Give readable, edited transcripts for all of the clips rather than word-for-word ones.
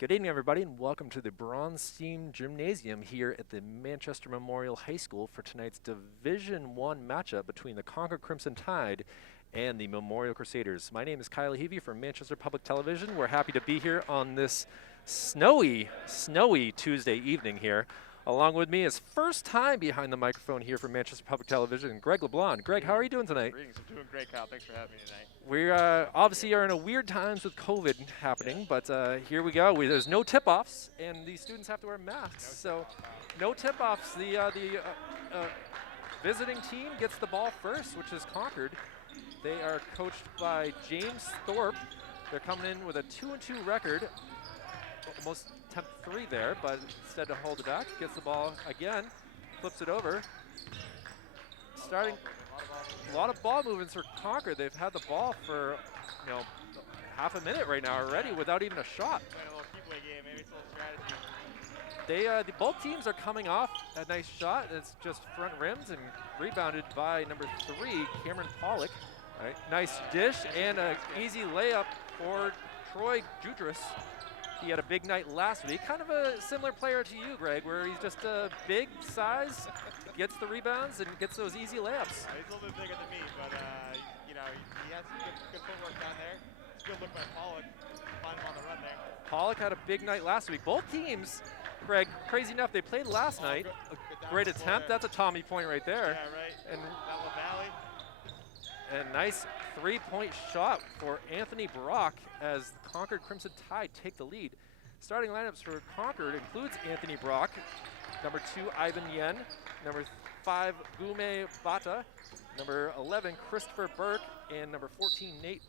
Good evening, everybody, and welcome to the Bronstein Gymnasium here at the Manchester Memorial High School for tonight's Division One matchup between the Concord Crimson Tide and the Memorial Crusaders. My name is Kyle Heavey from Manchester Public Television. We're happy to be here on this snowy Tuesday evening here. Along with me is first time behind the microphone here from Manchester Public Television, Greg LeBlanc. Greg, how are you doing tonight? Greetings. I'm doing great, Kyle. Thanks for having me tonight. We obviously are in a weird times with COVID happening, but here we go. There's no tip-offs, and the students have to wear masks. No tip-offs. The visiting team gets the ball first, which is Concord. They are coached by James Thorpe. They're coming in with a 2-2 record. Almost attempt 3 there, but instead to hold it back, gets the ball again, flips it over. Starting a lot of ball movements for Concord. They've had the ball for, half a minute right now already without even a shot. Playing a little keep-away game, maybe it's a little strategy. Both teams are coming off a nice shot. It's just front rims and rebounded by number 3, Cameron Pollock. Right. Nice dish and an easy layup for Troy Jutras. He had a big night last week. Kind of a similar player to you, Greg, where he's just a big size, gets the rebounds, and gets those easy layups. He's a little bit bigger than me, but, he has some good footwork down there. It's a good look by Pollock. Find him on the run there. Pollock had a big night last week. Both teams, Greg, crazy enough, they played last night. Good Great attempt. That's a Tommy point right there. Yeah, right. And that LaValle. a nice three-point shot for Anthony Brock as the Concord Crimson Tide take the lead. Starting lineups for Concord includes Anthony Brock, number 2, Ivan Yen, number 5, Gume Bata, number 11, Christopher Burke, and number 14, Nate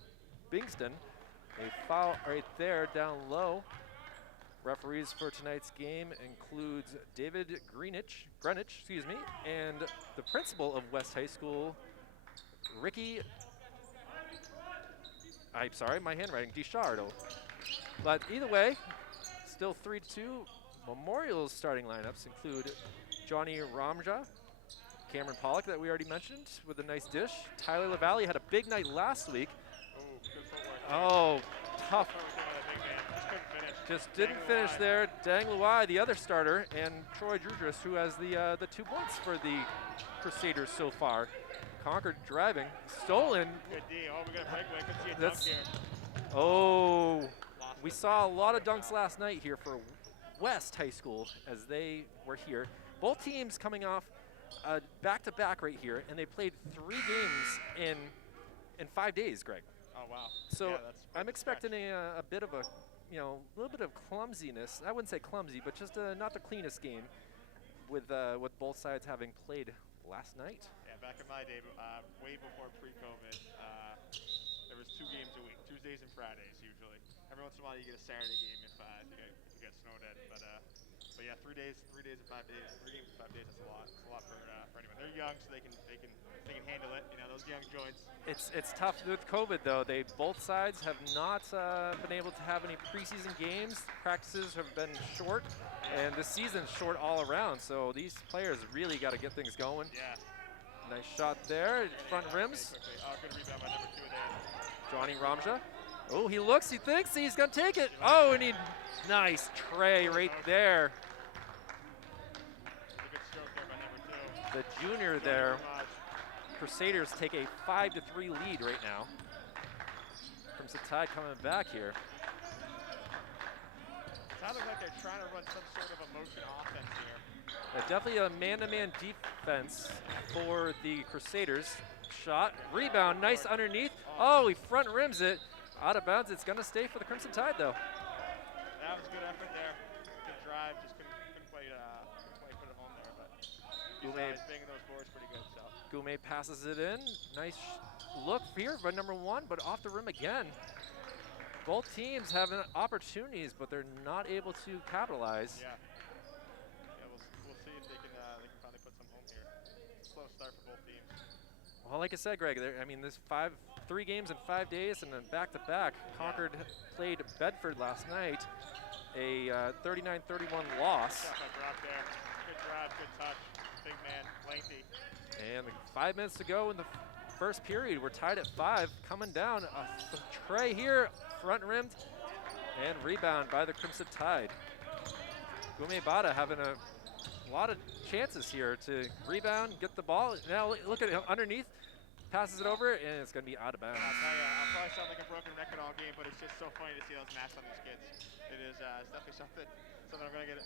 Bingston. A foul right there down low. Referees for tonight's game includes David Greenwich, and the principal of West High School, Ricky, I'm sorry, my handwriting, DiShardo. But either way, still 3-2. Memorial's starting lineups include Johnny Ramja, Cameron Pollock that we already mentioned with a nice dish. Tyler LaValle had a big night last week. Oh, good footwork. Oh, tough. Just couldn't finish. Just didn't finish there. Dang Luai, the other starter, and Troy Drudris, who has the 2 points for the Crusaders so far. Concord driving, stolen. Good D. Oh, we got a breakaway. Couldn't see a dunk here. Oh, Lost we it. saw a lot of dunks last night here for West High School as they were here. Both teams coming off back-to-back right here, and they played 3 games in 5 days, Greg. Oh, wow. So Yeah, that's I'm expecting a bit of a little bit of clumsiness. I wouldn't say clumsy, but just not the cleanest game with both sides having played last night. Yeah, back in my day, way before pre-COVID, there was 2 games a week, Tuesdays and Fridays usually. Every once in a while you get a Saturday game if you get snowed in. But yeah, 3 days and 5 days, 3 games in 5 days. That's a lot. It's a lot for anyone. They're young, so they can handle it. You know, those young joints. It's tough with COVID though. Both sides have not been able to have any preseason games. Practices have been short, and the season's short all around. So these players really got to get things going. Yeah. Nice shot there, front rims. Oh, good rebound by number 2 there. Johnny Ramja. Oh, he looks, he thinks he's gonna take it. Oh, and nice tray right there. That's a good stroke there by number 2. The junior there. Crusaders take a 5-3 lead right now. Crimson Tide coming back here. Sounds like they're trying to run some sort of a motion offense here. Definitely a man-to-man defense for the Crusaders. Shot, rebound, nice underneath. Oh, he front rims it. Out of bounds, it's gonna stay for the Crimson Tide though. That was a good effort there. Good drive, just couldn't quite put it home there, but he's banging those boards pretty good. So. Gume passes it in. Nice look here by number 1, but off the rim again. Both teams having opportunities, but they're not able to capitalize. Yeah. We'll see if they can finally put some home here. Slow start for both teams. Well, like I said, Greg, there's 3 games in 5 days, and then back-to-back. Concord played Bedford last night, a 39-31 loss. Shot by Brock there. Good drive, good touch. Big man, lengthy. And 5 minutes to go in the first period. We're tied at 5. Coming down, a tray here, front rimmed. And rebound by the Crimson Tide. Gumebada having a lot of chances here to rebound, get the ball. Now look at him underneath, passes it over, and it's going to be out of bounds. I'll tell you, I'll probably sound like a broken record all game, but it's just so funny to see those masks on these kids. It is it's definitely something I'm gonna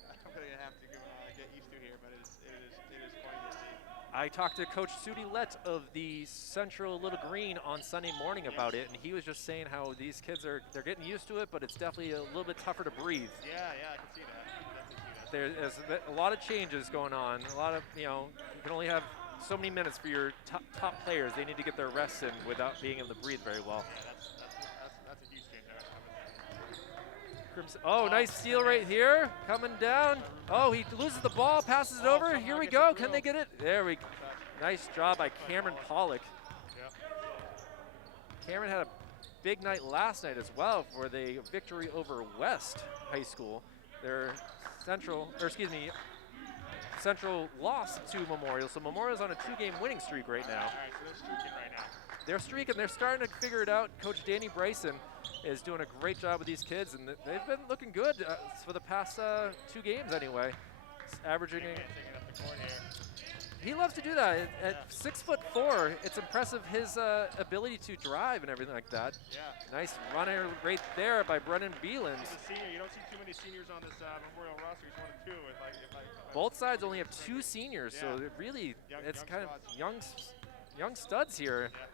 have to get used to here, but it is funny to see. I talked to Coach Sudi Lett of the Central Little Green on Sunday morning about it, and he was just saying how these kids they're getting used to it, but it's definitely a little bit tougher to breathe. Yeah, I can see that. I can definitely see that. There's a lot of changes going on. A lot of, you can only have so many minutes for your top players. They need to get their rests in without being able to breathe very well. Yeah, that's a huge change. Crimson, nice steal right here, coming down. Oh, he loses the ball, passes it over. Here we go. Can they get it? There we go. Nice job by Cameron Pollock. Yep. Cameron had a big night last night as well for the victory over West High School. Their Central lost to Memorial, so Memorial's on a 2-game winning streak right now. All right, so they're streaking right now. They're streaking. They're starting to figure it out. Coach Danny Bryson is doing a great job with these kids, and they've been looking good for the past 2 games anyway. Averaging. Taking up the court here. He loves to do that. At 6'4", it's impressive his ability to drive and everything like that. Yeah. Nice runner right there by Brennan Beelans. He's a senior. You don't see too many seniors on this Memorial roster. He's 1 or 2. Both sides only have 2 seniors, so it really, it's kind of young studs here. Yeah.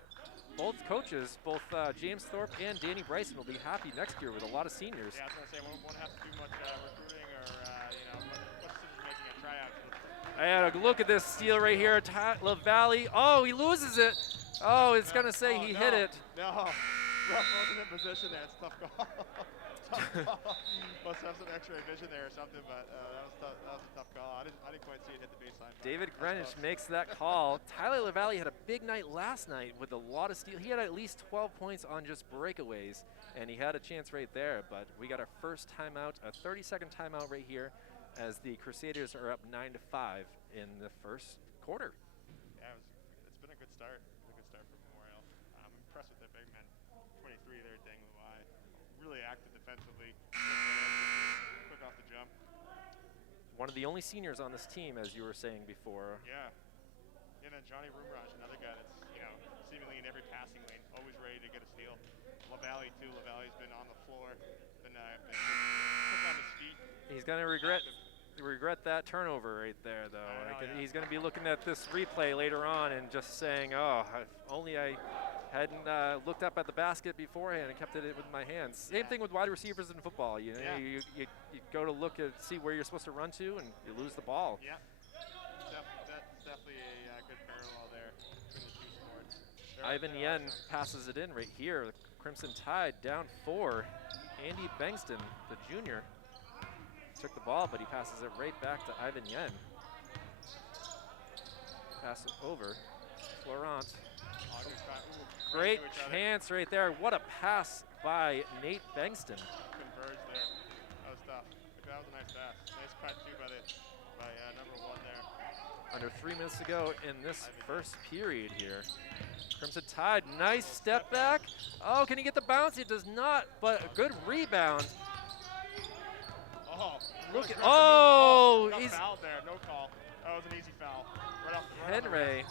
Both coaches, both James Thorpe and Danny Bryson, will be happy next year with a lot of seniors. Yeah, I was going to say, won't have to do much recruiting or, much decision-making at tryouts. And look at this steal right here. LaValle. Oh, he loses it. Oh, it's going to say he hit it. No, ref wasn't in position there. It's a tough call. Must have some X-ray vision there or something, but that was a tough call. I didn't quite see it hit the baseline. David Greenwich makes that call. Tyler LaValle had a big night last night with a lot of steal. He had at least 12 points on just breakaways, and he had a chance right there. But we got our first timeout, a 30-second timeout right here, as the Crusaders are up 9-5 in the first quarter. Yeah, it's been a good start. It's a good start for Memorial. I'm impressed with their big men. 23 there, Dang Luai. Really active defensively. Quick off the jump. One of the only seniors on this team, as you were saying before. Yeah. And then Johnny Rumraj, another guy that's seemingly in every passing lane, always ready to get a steal. LaValle too. LaValle's been on the floor, been quick on his feet. He's gonna regret that turnover right there, though. He's going to be looking at this replay later on and just saying, "Oh, if only I hadn't looked up at the basket beforehand and kept it with my hands." Same thing with wide receivers in football. You go to look at see where you're supposed to run to, and you lose the ball. Yeah, that's definitely a good parallel there between the 2 sports. Ivan Yen passes it in right here. The Crimson Tide down 4. Andy Bengston, the junior, took the ball, but he passes it right back to Ivan Yen. Pass it over. Florent. Great chance right there. What a pass by Nate Bengston. Converged there. That was tough. That was a nice pass. Nice cut too by number 1 there. Under 3 minutes to go in this first period here. Crimson Tide, nice step back. Oh, can he get the bounce? He does not, but a good rebound. Oh, look at, he's fouled there, no call. That was an easy foul. Right off Henry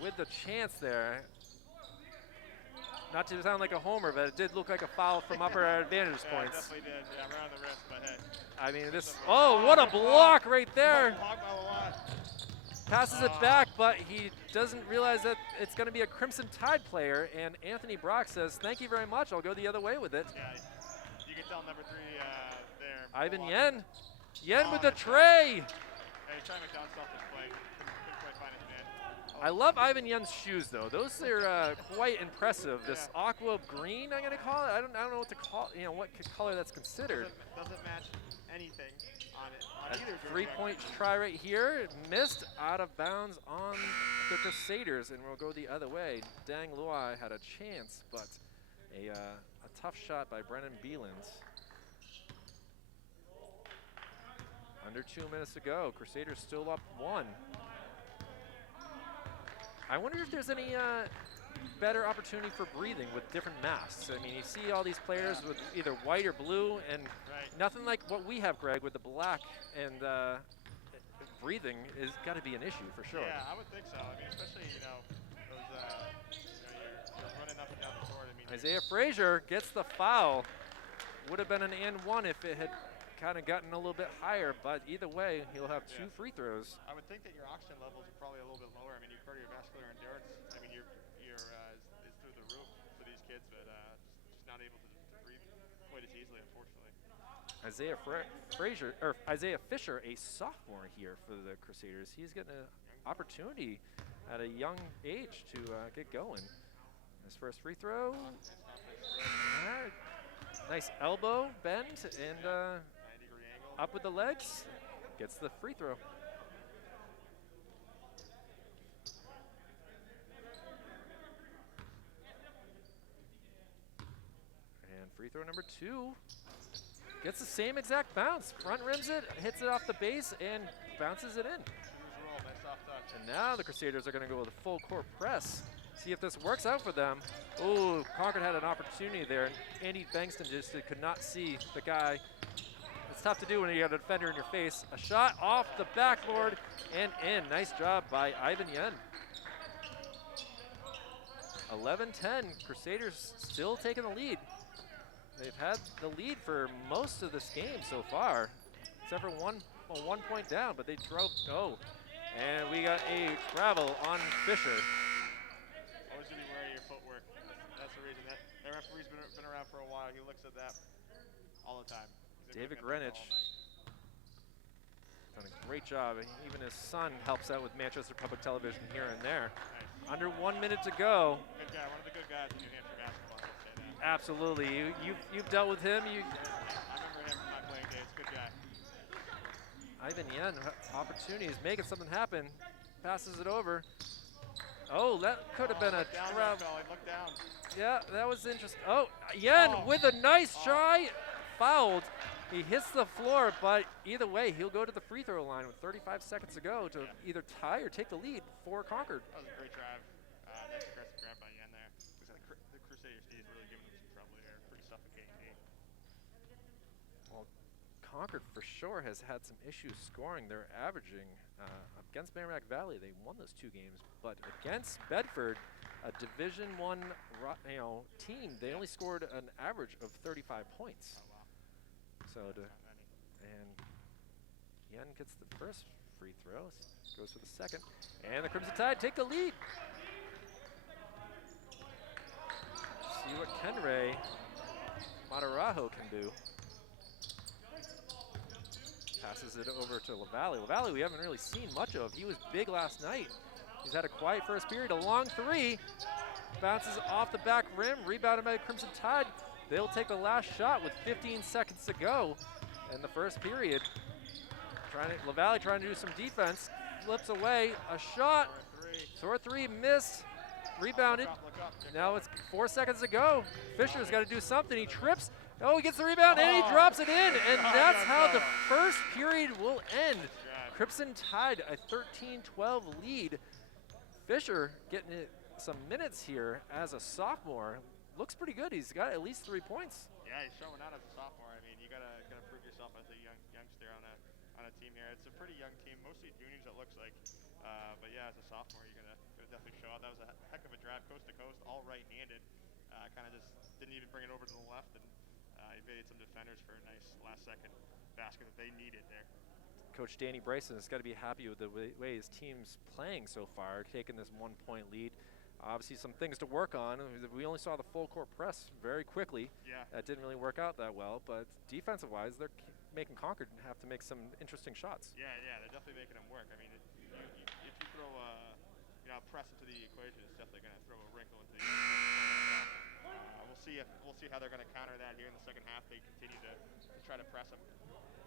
with the chance there. Not to sound like a homer, but it did look like a foul from upper advantage points. It definitely did. Yeah, right on the wrist, but hey. I mean, what a block right there. Passes it back, but he doesn't realize that it's going to be a Crimson Tide player, and Anthony Brock says, "Thank you very much, I'll go the other way with it." Yeah, you can tell number 3 there. Ivan Yen. Yen with the tray. Hey, he's trying to make down self-display. Couldn't quite find his man. I love Ivan Yen's shoes, though. Those are quite impressive. This aqua green, I'm going to call it. I don't know what to call, what color that's considered. Doesn't match anything on it. A 3-point try right here. Missed, out of bounds on the Crusaders, and we'll go the other way. Dang Luai had a chance, but a tough shot by Brennan Beelans. Under 2 minutes to go. Crusaders still up 1. I wonder if there's any better opportunity for breathing with different masks. I mean, you see all these players with either white or blue, and nothing like what we have, Greg, with the black, and breathing is got to be an issue for sure. Yeah, I would think so. I mean, especially, you know, those, you're running up and down the court. I mean, Isaiah Frazier gets the foul. Would have been an and one if it had kind of gotten a little bit higher, but either way, he'll have 2 free throws. I would think that your oxygen levels are probably a little bit lower. I mean, your cardiovascular endurance, I mean, is through the roof for these kids, but just not able to breathe quite as easily, unfortunately. Isaiah Fisher, a sophomore here for the Crusaders. He's getting an opportunity at a young age to get going. His first free throw. Nice elbow bend and up with the legs. Gets the free throw. And free throw number 2. Gets the same exact bounce. Front rims it, hits it off the base, and bounces it in. And now the Crusaders are going to go with a full court press. See if this works out for them. Oh, Concord had an opportunity there, and Andy Bankston just could not see the guy. It's tough to do when you got a defender in your face. A shot off the backboard and in. Nice job by Ivan Yen. 11-10, Crusaders still taking the lead. They've had the lead for most of this game so far, except for one point down, but they drove. Oh, and we got a travel on Fisher. Always going to be wary of your footwork. That's the reason. That referee's been around for a while. He looks at that all the time. David Greenwich done a great job. Even his son helps out with Manchester Public Television here and there. Nice. Under 1 minute to go. Good guy, one of the good guys in New Hampshire basketball. Absolutely. You've dealt with him. I remember him from my playing days. Good guy. Ivan Yen, opportunities, making something happen. Passes it over. Oh, that could have been a travel. Look down. Yeah, that was interesting. Oh, Yen with a nice try. Fouled. He hits the floor, but either way, he'll go to the free throw line with 35 seconds to go to either tie or take the lead for Concord. That was a great drive. Nice aggressive grab by Yen there. The Crusaders is really giving them some trouble here. Pretty suffocating game. Well, Concord for sure has had some issues scoring. They're averaging against Merrimack Valley. They won those 2 games, but against Bedford, a Division I team, they only scored an average of 35 points. Oh, wow. So, and Yen gets the first free throw, goes for the second, and the Crimson Tide take the lead. See what Kenray Matarajo can do. Passes it over to LaValle. LaValle we haven't really seen much of. He was big last night. He's had a quiet first period, a long 3. Bounces off the back rim, rebounded by the Crimson Tide. They'll take the last shot with 15 seconds to go in the first period. LaValle trying to do some defense, flips away, a shot, Tor 3 missed, rebounded. Now it's 4 seconds to go. Fisher's got to do something, he trips. Oh, he gets the rebound and he drops it in, and that's how the first period will end. Crimson Tide, a 13-12 lead. Fisher getting some minutes here as a sophomore. Looks pretty good. He's got at least 3 points. Yeah, he's showing out as a sophomore. I mean, you gotta prove yourself as a youngster on a team here. It's a pretty young team, mostly juniors it looks like. But yeah, as a sophomore, you're gonna definitely show out. That was a heck of a drive, coast to coast, all right-handed. Kind of just didn't even bring it over to the left, and evaded some defenders for a nice last-second basket that they needed there. Coach Danny Bryson has got to be happy with the way his team's playing so far, taking this 1-point lead. Obviously some things to work on. We only saw the full court press very quickly. Yeah. That didn't really work out that well, but defensive-wise, they're making Concord have to make some interesting shots. Yeah, they're definitely making them work. I mean, if you throw press into the equation, it's definitely going to throw a wrinkle into the we'll see how they're going to counter that here in the second half. They continue to try to press them.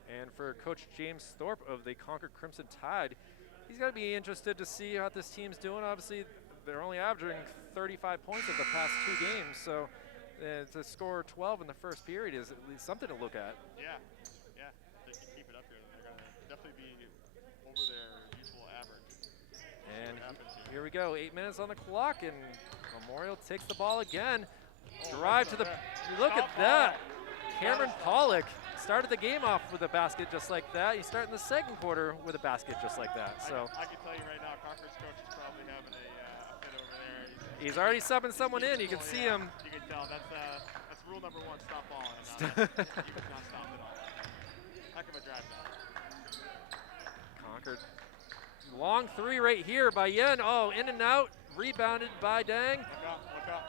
And for Coach James Thorpe of the Concord Crimson Tide, he's got to be interested to see how this team's doing. Obviously, they're only averaging 35 points over the past 2 games, so to score 12 in the first period is at least something to look at. Yeah. If they can keep it up here, then they're going to definitely be over their usual average. And What happens here? here we go, 8 minutes on the clock, and Memorial takes the ball again. Oh, Drive to the, look at Stop that. ball. Cameron Gotta stop. Pollock started the game off with a basket just like that. He's starting the second quarter with a basket just like that. So I can tell you right now, Concord's coach is probably having a fit over there. he's already subbing someone in. You can see him. You can tell. That's rule number 1, stop balling. He was not stopped at all. Heck of a drive though. Concord. Long three right here by Yen. Oh, in and out. Rebounded by Dang. Look up, look up.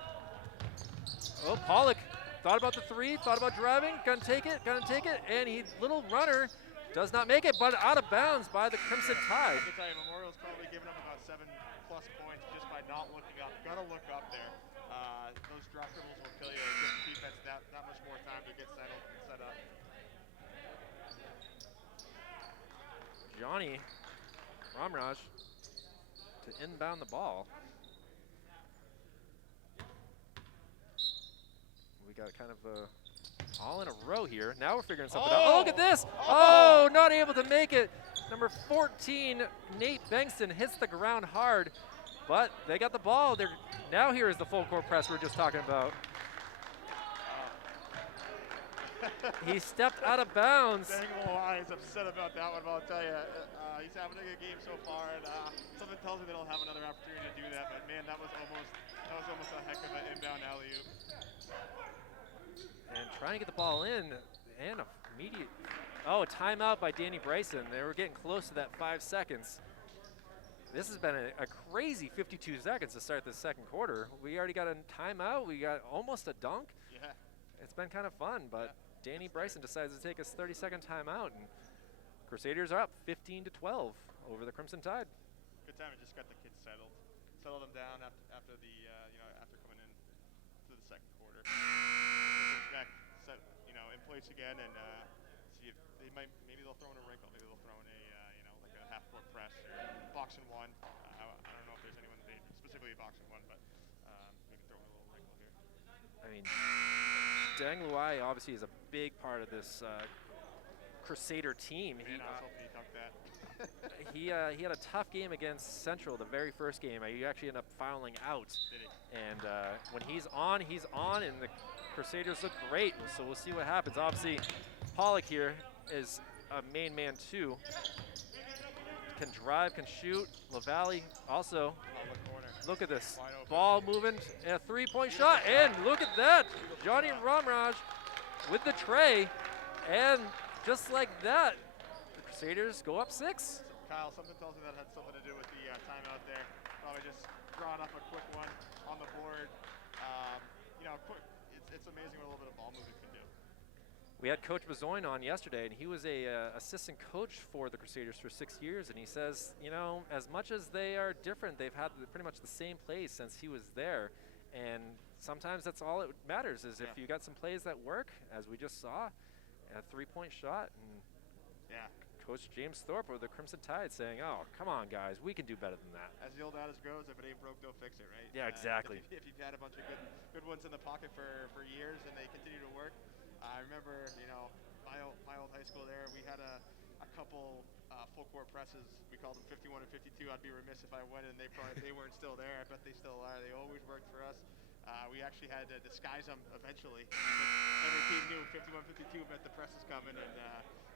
Oh, Pollock thought about the three, thought about driving, gonna take it, and he, little runner, does not make it, but out of bounds by the Crimson Tide. I can tell you, Memorial's probably given up about 7+ points just by not looking up. Gotta look up there. Those drop dribbles will kill you. It gives the defense that much more time to get settled and set up. Johnny Ramraj to inbound the ball. We got kind of all in a row here. Now we're figuring something out. Oh, look at this. Oh, not able to make it. Number 14, Nate Bengston, hits the ground hard, but they got the ball. Now here is the full court press we were just talking about. He stepped out of bounds. Dang, is upset about that one, but I'll tell you, he's having a good game so far, and something tells me they don't have another opportunity to do that. But man, that was almost a heck of an inbound alley-oop. And trying to get the ball in, and immediate. Oh, a timeout by Danny Bryson. They were getting close to that 5 seconds. This has been a crazy 52 seconds to start this second quarter. We already got a timeout. We got almost a dunk. Yeah. It's been kind of fun, but Danny Bryson decides to take his 30-second timeout, and Crusaders are up 15-12 over the Crimson Tide. Good time to just got the kids settle them down after the after coming in to the second quarter. Back set in place again, and see if maybe they'll throw in a wrinkle, maybe they'll throw in a like a half-court press or box and one. I don't know if there's anyone specifically a box and one, but maybe throw in a little wrinkle here. I mean, Dang Luai obviously is a big part of this Crusader team. Man, I was hoping he dunked that. He had a tough game against Central the very first game. He actually ended up fouling out. Did he? And when he's on, and the Crusaders look great. So we'll see what happens. Obviously, Pollock here is a main man too. Can drive, can shoot. LaValle also. Look at this. Ball moving, and a three-point shot, and look at that. Johnny Ramraj with the tray, and just like that, the Crusaders go up 6. Kyle, something tells me that had something to do with the timeout there. Probably just drawing up a quick one on the board. Quick. It's amazing what a little bit of ball movement can do. We had Coach Bezoin on yesterday, and he was a assistant coach for the Crusaders for 6 years, and he says, as much as they are different, they've had pretty much the same plays since he was there, and sometimes that's all it matters is if you got some plays that work, as we just saw, a three-point shot, and Coach James Thorpe of the Crimson Tide saying, oh, come on, guys, we can do better than that. As the old adage goes, if it ain't broke, don't fix it, right? Yeah, exactly. If you've had a bunch of good ones in the pocket for years and they continue to work. I remember, my old high school there, we had a couple full court presses. We called them 51 and 52. I'd be remiss if I went and they weren't still there. I bet they still are. They always worked for us. We actually had to disguise them eventually. Every team knew 51-52 meant the press is coming, and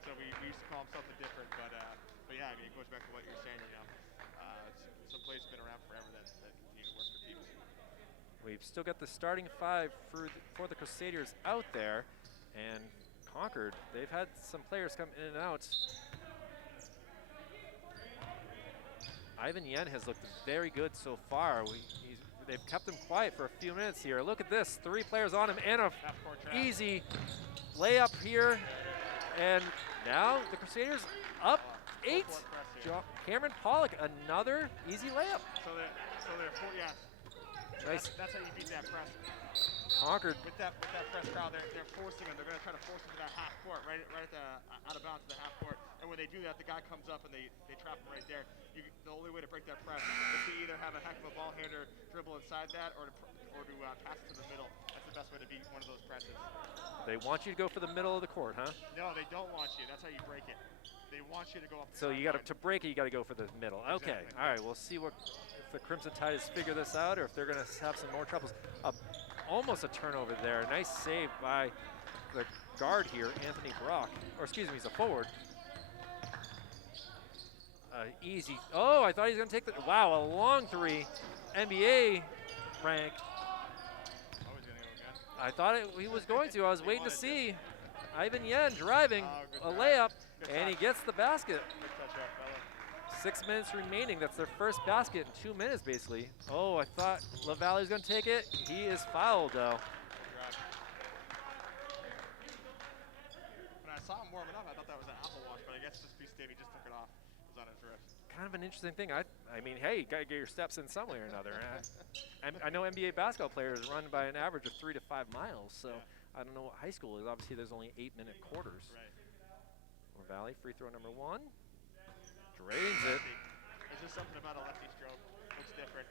so we used to call them something different. But yeah, I mean, it goes back to what you're saying. Some plays have been around forever that continue to work for teams. We've still got the starting 5 for the Crusaders out there, and Concord, they've had some players come in and out. Ivan Yen has looked very good so far. They've kept him quiet for a few minutes here. Look at this, 3 players on him, and a easy layup here. And now the Crusaders up 8. Cameron Pollock, another easy layup. So they're 4, yeah. Nice. That's how you beat that press. Concord. With that press crowd, they're forcing them. They're going to try to force them to that half court, right at the out of bounds to the half court. And when they do that, the guy comes up and they trap him right there. The only way to break that press is to either have a heck of a ball handler dribble inside that, or to pass it to the middle. That's the best way to beat one of those presses. They want you to go for the middle of the court, huh? No, they don't want you. That's how you break it. They want you to go up the So you got sideline. to break it, you got to go for the middle. Okay, Exactly. all right. We'll see what if the Crimson Tide has figured this out, or if they're going to have some more troubles. Almost a turnover there. Nice save by the guard here, Anthony Brock. Or excuse me, he's a forward. Easy. Oh, I thought he was going to take the. Wow, a long three, NBA rank. Oh, he's gonna go again. I thought he was going to. I was waiting to see Ivan Yen driving Oh, a good layup, Good and he touch. gets the basket. Good touch there, fella. 6 minutes remaining. That's their first basket in 2 minutes, basically. Oh, I thought LaValle was going to take it. He is fouled, though. Grab. When I saw him warming up, I thought that was an Apple Watch, but I guess this piece Davey just took it off. It was on his wrist. Kind of an interesting thing. I mean, hey, you got to get your steps in some way or another. I know NBA basketball players run by an average of 3 to 5 miles, so I don't know what high school is. Obviously, there's only 8-minute quarters. Right. Valley, free throw number 1. Drains it. There's just something about a lefty stroke. Looks different.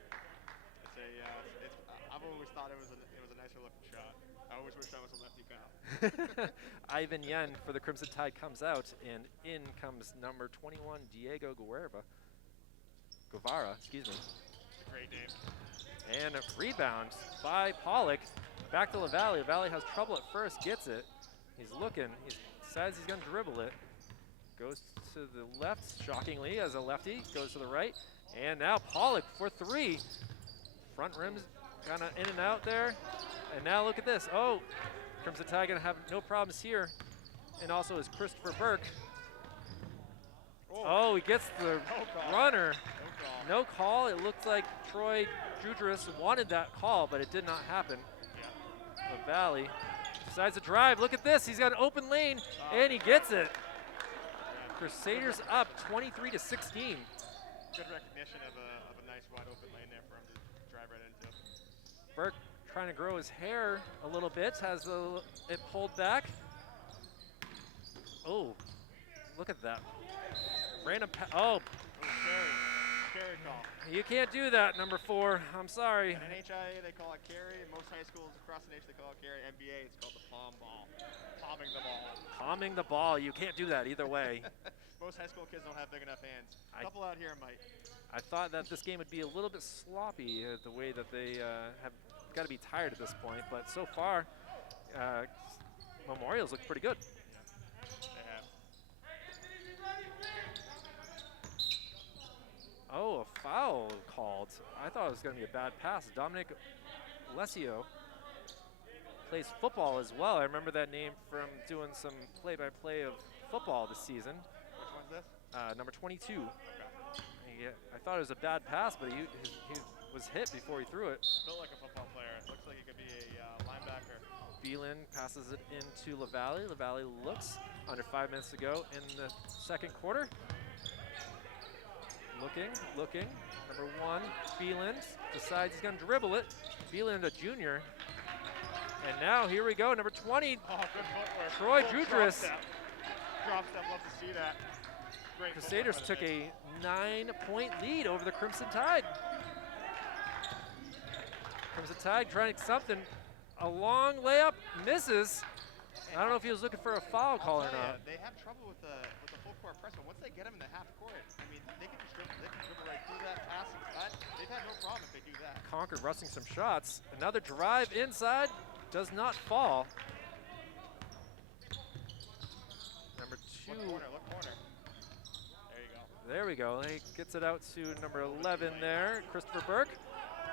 I've always thought it was a nicer looking shot. I always wish I was a lefty pal. Ivan Yen for the Crimson Tide comes out, and in comes number 21, Diego Guevara, excuse me. It's a great name. And a rebound by Pollock. Back to LaValle. LaValle has trouble at first, gets it. He's looking. He decides he's going to dribble it. Goes to the left, shockingly, as a lefty. Goes to the right. And now Pollock for 3. Front rim's kind of in and out there. And now look at this. Oh, Crimson Tide going to have no problems here. And also is Christopher Burke. Oh, he gets the runner. No call. It looked like Troy Judris wanted that call, but it did not happen. LaValle decides to drive. Look at this. He's got an open lane, and he gets it. Crusaders up 23 to 16. Good recognition of a nice wide open lane there for him to drive right into. Burke trying to grow his hair a little bit, has it pulled back. Oh, look at that. Random Carry call. You can't do that, number 4. I'm sorry. In NHIA, they call it carry. In most high schools across the nation, they call it carry. NBA, it's called the palm ball. Palming the ball. Palming the ball. You can't do that either way. Most high school kids don't have big enough hands. A couple out here might. I thought that this game would be a little bit sloppy the way that they have got to be tired at this point, but so far, Memorials look pretty good. They have. Oh, a foul called. I thought it was going to be a bad pass. Dominic Lesio plays football as well. I remember that name from doing some play-by-play of football this season. Which one's this? Number 22. Okay. I thought it was a bad pass, but he was hit before he threw it. Built like a football player. It looks like he could be a linebacker. Beelan passes it into LaValle. LaValle looks under 5 minutes to go in the second quarter. Looking. Number 1, Beelan decides he's going to dribble it. Beelan, a junior. And now here we go, number 20. Oh, good footwork. Troy Drop Judris. step. Drop step, love to see that. Great Crusaders footwork took by the a 9-point lead over the Crimson Tide. Crimson Tide trying something. A long layup, misses. I don't know if he was looking for a foul call or not. They have trouble with the full court press, but once they get him in the half court, I mean, they can just dribble right through that, pass and cut. They've had no problem if they do that. Concord rusting some shots. Another drive inside, does not fall. Number 2. Look corner. There you go. There we go. He gets it out to number 11 there, Christopher Burke.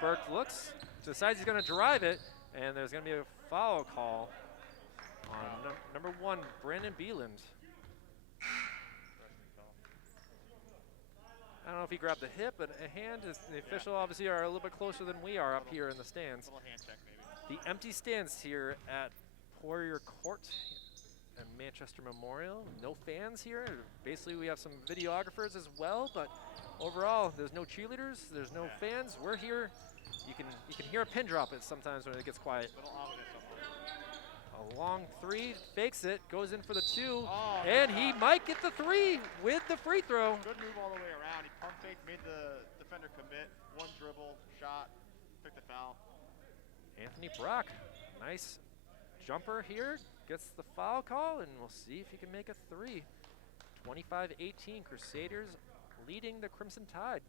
Burke looks, decides he's going to drive it, and there's going to be a foul call on number 1, Brandon Beeland. I don't know if he grabbed the hip, but a hand is the official obviously are a little bit closer than we are up here in the stands. Little hand check maybe. The empty stands here at Poirier Court and Manchester Memorial. No fans here. Basically, we have some videographers as well, but overall, there's no cheerleaders, there's no fans. We're here. You can hear a pin drop it sometimes when it gets quiet. Little ominous almost. A long 3, fakes it, goes in for the 2, Oh, and he might get the 3 with the free throw. Good move all the way around. He pump faked, made the defender commit. One dribble, shot, took the foul. Anthony Brock, nice jumper here, gets the foul call, and we'll see if he can make a three. 25-18, Crusaders leading the Crimson Tide.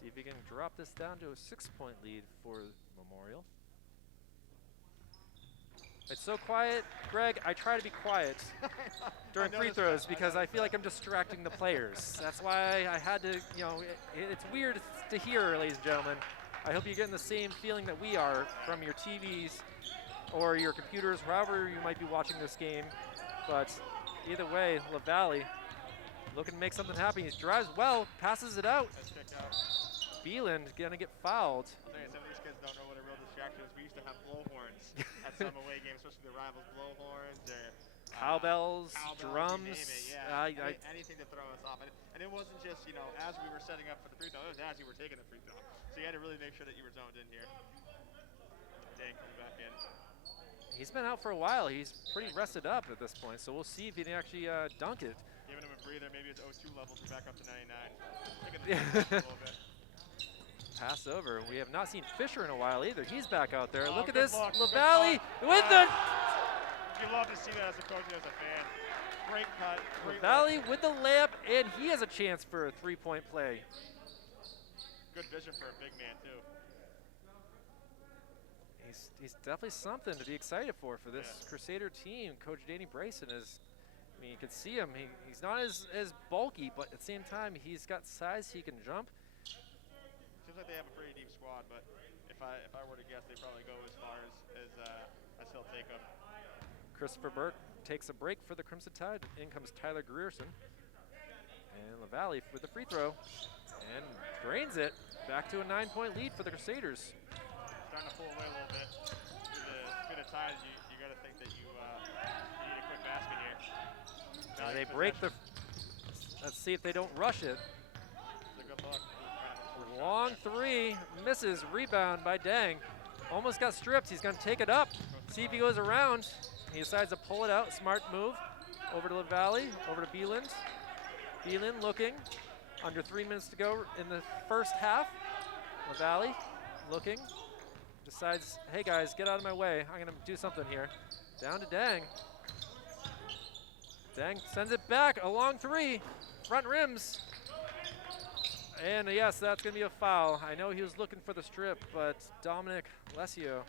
See if he can drop this down to a 6-point lead for Memorial. It's so quiet, Greg. I try to be quiet during free throws because I feel like I'm distracting the players. That's why I had to, it's weird to hear, ladies and gentlemen. I hope you're getting the same feeling that we are from your TVs or your computers, however you might be watching this game. But either way, LaValle looking to make something happen. He drives well, passes it out. Beeland gonna get fouled. I'll tell you, some of these kids don't know what a real distraction is. We used to have blowhorns at some away games, especially the rivals' blowhorns or cowbells, drums. You name it, yeah. Anything to throw us off. And it wasn't just, as we were setting up for the free throw, it was as you were taking the free throw. So you had to really make sure that you were zoned in here. Dang, coming back in. He's been out for a while. He's pretty rested up at this point, so we'll see if he can actually dunk it. Giving him a breather, maybe his O2 levels are back up to 99. Taking the a little bit. Pass over. We have not seen Fisher in a while either. He's back out there. Look at this. Look, LaValle with the... You love to see that as a coach and as a fan. Great cut. LaValle with the layup, and he has a chance for a three-point play. Good vision for a big man, too. He's definitely something to be excited for this Crusader team. Coach Danny Bryson is, you can see him. He's not as bulky, but at the same time, he's got size. He can jump. Seems like they have a pretty deep squad, but if I were to guess, they probably go as far as he'll take them. Christopher Burke takes a break for the Crimson Tide. In comes Tyler Grierson. And LaValle with the free throw. And drains it. Back to a 9-point lead for the Crusaders. Starting to pull away a little bit. With the Tides, you got to think that you need a quick basket here. And they break the... Let's see if they don't rush it. It's a good look. Long three, misses, rebound by Dang. Almost got stripped, he's gonna take it up. See if he goes around. He decides to pull it out, smart move. Over to LaValle, over to Beeland. Beeland looking, under 3 minutes to go in the first half. LaValle looking, decides, hey guys, get out of my way. I'm gonna do something here. Down to Dang. Dang sends it back, a long three, front rims. And yes, that's going to be a foul. I know he was looking for the strip, but Dominic Lesio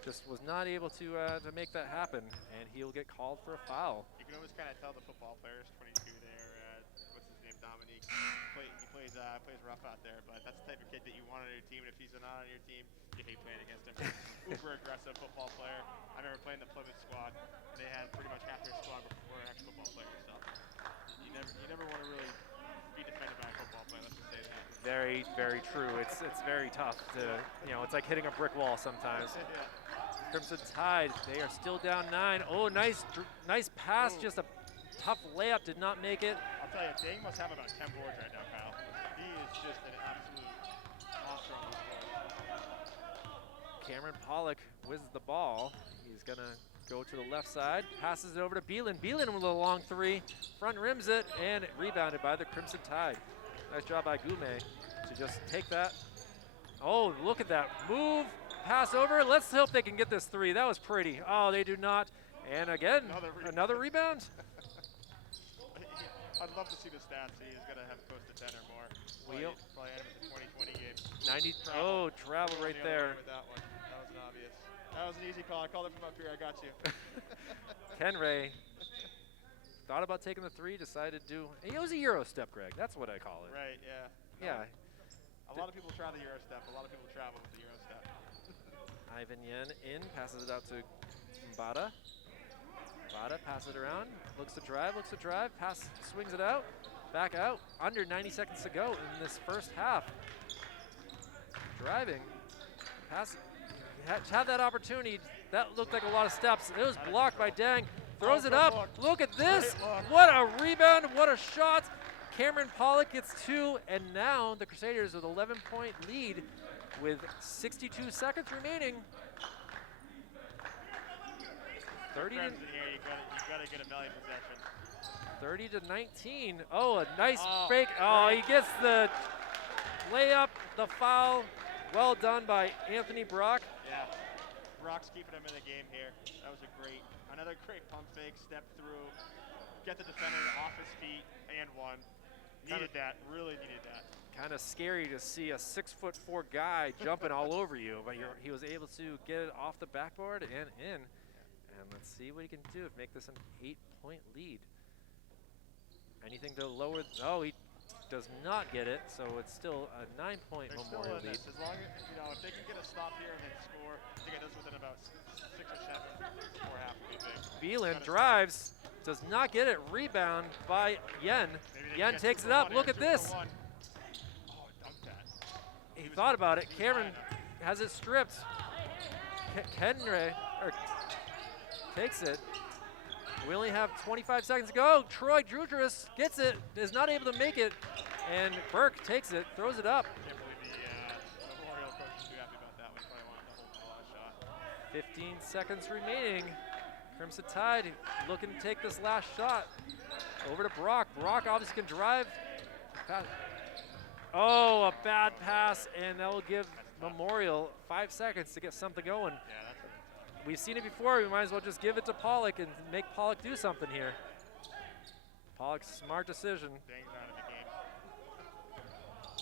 just was not able to make that happen, and he'll get called for a foul. You can always kind of tell the football players, 22 there, what's his name, Dominique. He plays rough out there, but that's the type of kid that you want on your team, and if he's not on your team, you hate playing against him. Uber aggressive football player. I remember playing the Plymouth squad. They had pretty much half their squad were ex-football players, so you never want to really be defended by a football player, let's just say that. Very, very true. It's very tough to, it's like hitting a brick wall sometimes. Yeah. Crimson Tide, they are still down 9. Oh, nice pass, just a tough layup, did not make it. I'll tell you, Dang must have about 10 boards right now, Kyle. He is just an absolute monster on those boards. Cameron Pollock whizzes the ball. He's gonna go to the left side, passes it over to Beeland. Beeland with a long three, front rims it, and rebounded by the Crimson Tide. Nice job by Goumet to just take that. Oh, look at that move, pass over. Let's hope they can get this three. That was pretty. Oh, they do not. And again, another rebound. I'd love to see the stats. He's going to have close to 10 or more. Probably end up with the 2020 game. 90. Oh, travel right there. With that one. That was an obvious. That was an easy call. I called it from up here. I got you. Kenray thought about taking the three, decided to do. It was a Euro step, Greg. That's what I call it. Right, yeah. Yeah. A lot of people try the Euro step. A lot of people travel with the Euro step. Ivan Yen in, passes it out to Mbada. Mbada passes it around, looks to drive, pass, swings it out, back out. Under 90 seconds to go in this first half. Driving, pass, had that opportunity. That looked like a lot of steps. It was blocked by Dang. Throws it up. Look at this. What a rebound. What a shot. Cameron Pollock gets 2, and now the Crusaders with 11-point lead with 62 seconds remaining. 30 to, you gotta get a value possession. 30 to 19. Oh, a nice fake. Oh, he gets the layup, the foul, Well done by Anthony Brock. Yeah. Brock's keeping him in the game here. That was another great pump fake, step through, get the defender off his feet, and one. Needed that, really needed that. Kind of scary to see a 6'4" guy jumping all over you, but he was able to get it off the backboard and in. And let's see what he can do to make this an 8-point lead. Anything to lower? Oh, he does not get it, so it's still a 9-point Memorial lead. As long as, if they can get a stop here and then score, I think it does within about 6 or 7 before half would be big. Beelan drives, does not get it. Rebound by Yen. Yen takes it up. Look at this. Oh, dunked that. He thought about it. Cameron has it stripped. Henry takes it. We only have 25 seconds to go. Troy Drudris gets it, is not able to make it, and Burke takes it, throws it up. I can't believe the Memorial coach is too happy about that one. Probably wanted to hold the last shot. 15 seconds remaining. Crimson Tide looking to take this last shot. Over to Brock. Brock obviously can drive. Oh, a bad pass, and that will give Memorial 5 seconds to get something going. Yeah, that's really tough. We've seen it before. We might as well just give it to Pollock and make Pollock do something here. Pollock's smart decision. Dang's out of the game.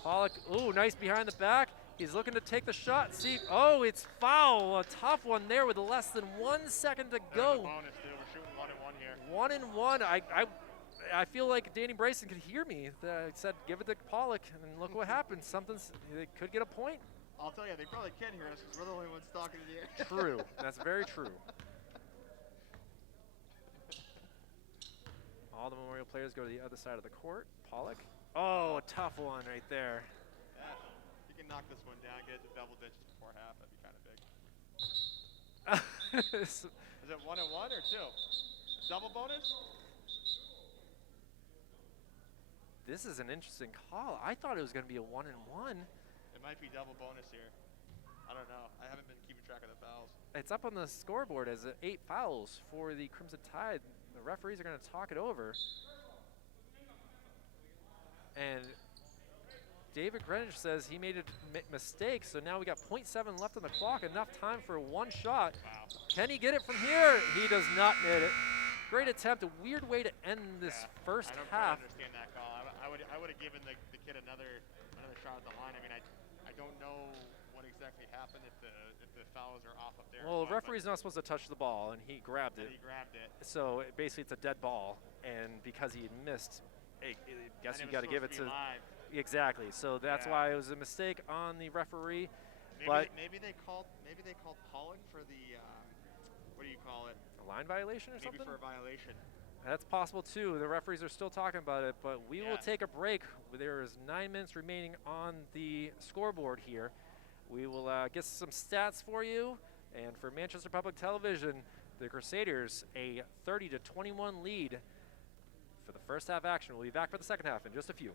Pollock, ooh, nice behind the back. He's looking to take the shot. See, oh, it's foul. A tough one there with less than 1 second to go. Bonus, dude. We're shooting 1-1 here. 1-1. I feel like Danny Bryson could hear me. I said, give it to Pollock, and look what happened. They could get a point. I'll tell you, they probably can hear us because we're the only ones talking in the air. True. That's very true. All the Memorial players go to the other side of the court. Pollock. Oh, a tough one right there. Yeah, you can knock this one down, get it to double digits before half. That'd be kind of big. Is it 1-1 or 2? Double bonus? This is an interesting call. I thought it was going to be a 1-1. It might be double bonus here. I don't know. I haven't been keeping track of the fouls. It's up on the scoreboard as 8 fouls for the Crimson Tide. The referees are going to talk it over. And David Greenwich says he made a mistake, so now we got 0.7 left on the clock, enough time for one shot. Wow. Can he get it from here? He does not net it. Great attempt, a weird way to end this first half. I don't understand that call. I would have given the kid another shot at the line. I mean, I don't know what exactly happened if the fouls are off up there. Well, the referee's not supposed to touch the ball, and he grabbed it. He grabbed it. So basically, it's a dead ball, and because he had missed, I guess you got to give it to. Exactly. So that's why it was a mistake on the referee. Maybe they called Pollock for the what do you call it? A line violation or something? Maybe for a violation. That's possible too. The referees are still talking about it, but we will take a break. There is 9 minutes remaining on the scoreboard here. We will get some stats for you. And for Manchester Public Television, the Crusaders a 30-21 lead for the first half action. We'll be back for the second half in just a few.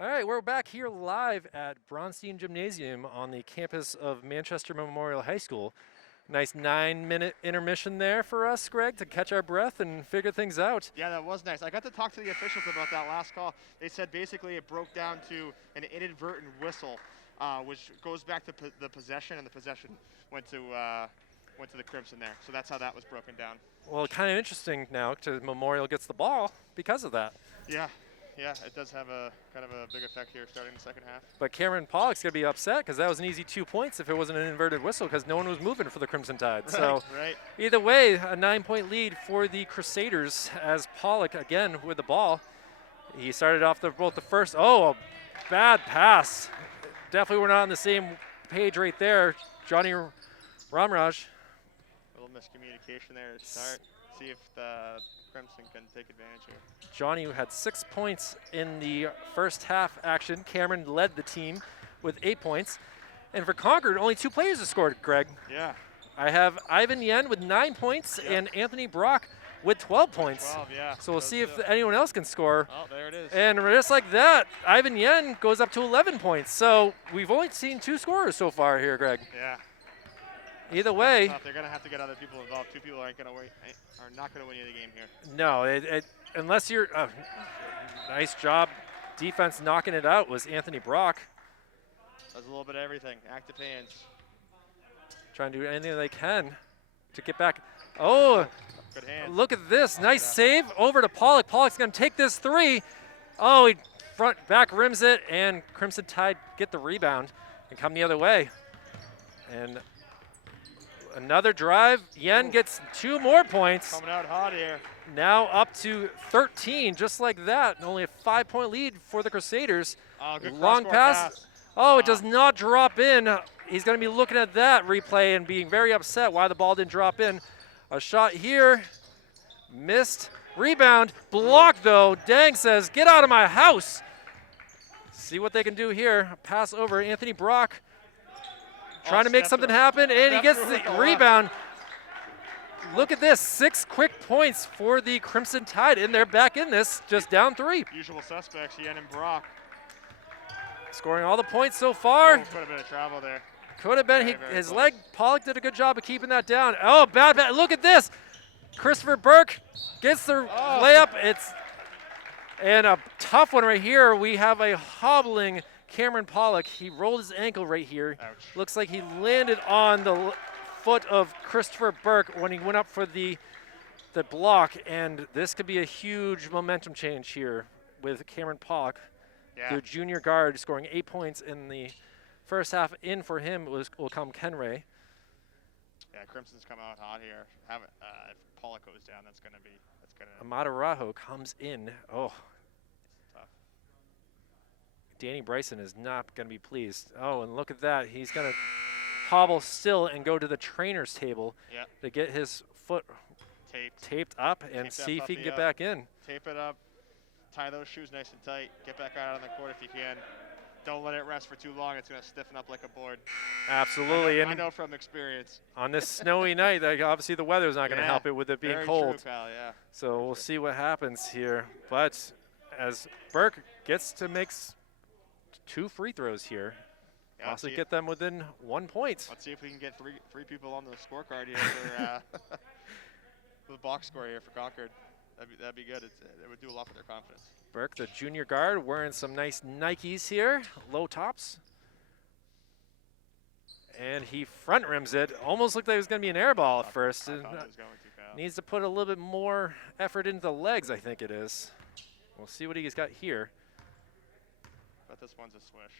All right, we're back here live at Bronstein Gymnasium on the campus of Manchester Memorial High School. Nice 9-minute intermission there for us, Greg, to catch our breath and figure things out. Yeah, that was nice. I got to talk to the officials about that last call. They said basically it broke down to an inadvertent whistle, which goes back to the possession, and the possession went to the Crimson there. So that's how that was broken down. Well, kind of interesting now to Memorial gets the ball because of that. Yeah, it does have a kind of a big effect here starting the second half. But Cameron Pollock's going to be upset because that was an easy 2 points if it wasn't an inverted whistle because no one was moving for the Crimson Tide. Right, so right. Either way, a 9-point lead for the Crusaders as Pollock again with the ball. He started off both the first, a bad pass. Definitely we're not on the same page right there. Johnny Ramraj. A little miscommunication there to start. See if the Crimson can take advantage here. Johnny had 6 points in the first half action. Cameron led the team with 8 points. And for Concord, only 2 players have scored, Greg. Yeah. I have Ivan Yen with 9 points and Anthony Brock with 12 points. 12, yeah. So we'll see if anyone else can score. Oh, there it is. And just like that, Ivan Yen goes up to 11 points. So we've only seen 2 scorers so far here, Greg. Yeah. Either way, They're going to have to get other people involved. 2 people are not going to win you the game here. no, unless you're nice job defense knocking it out was Anthony Brock. Does a little bit of everything. Active hands. Trying to do anything they can to get back. Oh, good hands. Look at this. Nice save over to Pollock. Pollock's going to take this 3. Oh, he back rims it, and Crimson Tide get the rebound and come the other way. And another drive. Yen gets 2 more points. Coming out hot here. Now up to 13, just like that. And only a 5-point lead for the Crusaders. Oh, good long pass. Oh, it does not drop in. He's going to be looking at that replay and being very upset why the ball didn't drop in. A shot here. Missed. Rebound. Blocked, though. Dang says, get out of my house. See what they can do here. Pass over Anthony Brock. Trying to make something happen, and he gets the rebound. Look at this, 6 quick points for the Crimson Tide, and they're back in this, just down 3. Usual suspects, Yen and Brock. Scoring all the points so far. Could have been a travel there. Could have been. His leg, Pollock did a good job of keeping that down. Oh, bad. Look at this. Christopher Burke gets the layup. And a tough one right here. We have a hobbling Cameron Pollock. He rolled his ankle right here. Ouch. Looks like he landed on the foot of Christopher Burke when he went up for the block. And this could be a huge momentum change here with Cameron Pollock. Yeah. The junior guard scoring 8 points in the first half. In for him will come Ken Ray. Yeah, Crimson's come out hot here. If Pollock goes down, that's gonna. Amada Rajo comes in. Oh, tough. Danny Bryson is not gonna be pleased. Oh, and look at that. He's gonna hobble still and go to the trainer's table to get his foot taped up and see if he can get back in. Tape it up. Tie those shoes nice and tight. Get back out on the court if you can. Don't let it rest for too long. It's going to stiffen up like a board. Absolutely. I know from experience. On this snowy night, obviously the weather's not going to help it with it being very cold. True, pal, yeah. So we'll see what happens here. But as Burke gets to make 2 free throws here, possibly get them within 1 point. Let's see if we can get three people on the scorecard here for the box score here for Concord. That'd be good. It would do a lot for their confidence. Burke, the junior guard, wearing some nice Nikes here, low tops. And he front rims it. Almost looked like it was going to be an air ball at first. I thought it was going to, Kyle. Needs to put a little bit more effort into the legs, I think it is. We'll see what he's got here. But this one's a swish.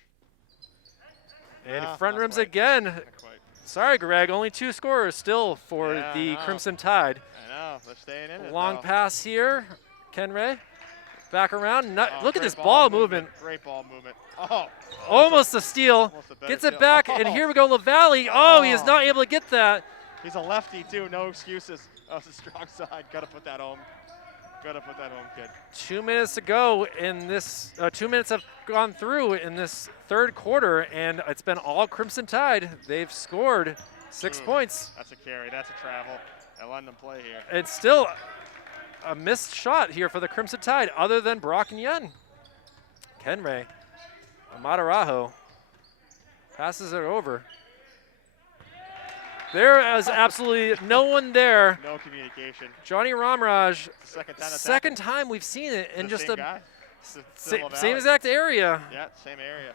And front rims again. Not quite. Sorry, Greg, only 2 scorers still for the Crimson Tide. I know, they're staying in it. Long pass here, Ken Ray. Back around. Look at this ball movement. Great ball movement. Oh, almost a steal. Gets it back, and here we go, LaValle. Oh, he is not able to get that. He's a lefty, too. No excuses. Oh, it's a strong side. Got to put that home. Got to put that home, kid. 2 minutes to go in this. 2 minutes have gone through in this third quarter, and it's been all Crimson Tide. They've scored 6 points. That's a carry. That's a travel. I let them play here. It's still a missed shot here for the Crimson Tide, other than Brock and Yen. Ken Ray Amatarajo passes it over. There is absolutely no one there. No communication. Johnny Ramraj, Second time we've seen it in just same a guy. same exact area. Yeah, same area.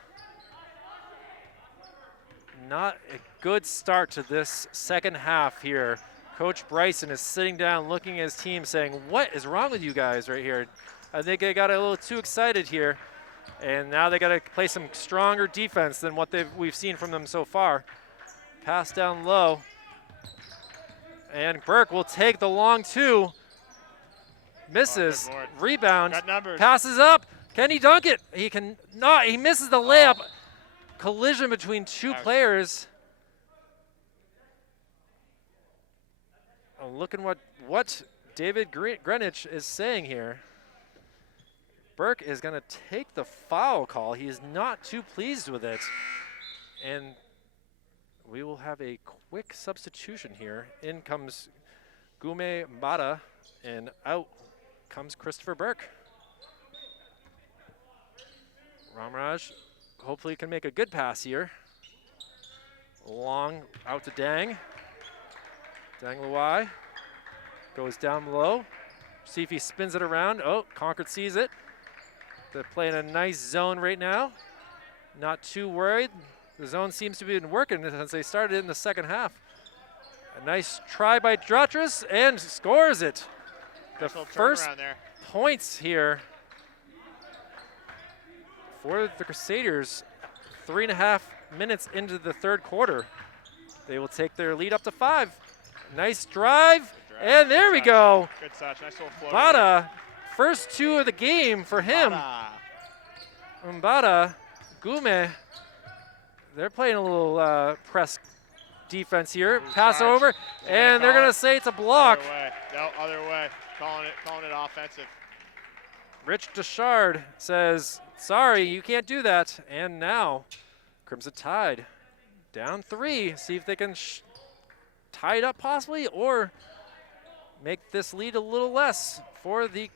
Not a good start to this second half here. Coach Bryson is sitting down looking at his team saying, what is wrong with you guys right here? I think they got a little too excited here. And now they got to play some stronger defense than what we've seen from them so far. Pass down low. And Burke will take the long two. Misses. Rebound. Passes up. Can he dunk it? He can not. He misses the layup. Collision between two players. Looking what David Greenwich is saying here. Burke is going to take the foul call. He is not too pleased with it. And we will have a quick substitution here. In comes Gume Mata, and out comes Christopher Burke. Ramraj hopefully can make a good pass here. Long out to Dang. Dang Luai goes down low. See if he spins it around. Oh, Concord sees it. They're playing a nice zone right now. Not too worried. The zone seems to be working since they started in the second half. A nice try by Dratras and scores it. The first points here for the Crusaders. 3.5 minutes into the third quarter. They will take their lead up to 5. Nice drive, and there we go. Good touch, nice little flow. Bada, first 2 of the game for him. Umbada, Gume, they're playing a little press defense here. Pass over, and they're going to say it's a block. Other way. Calling it offensive. Rich Deshard says, sorry, you can't do that. And now, Crimson Tide down 3. See if they can tie it up possibly, or make this lead a little less for the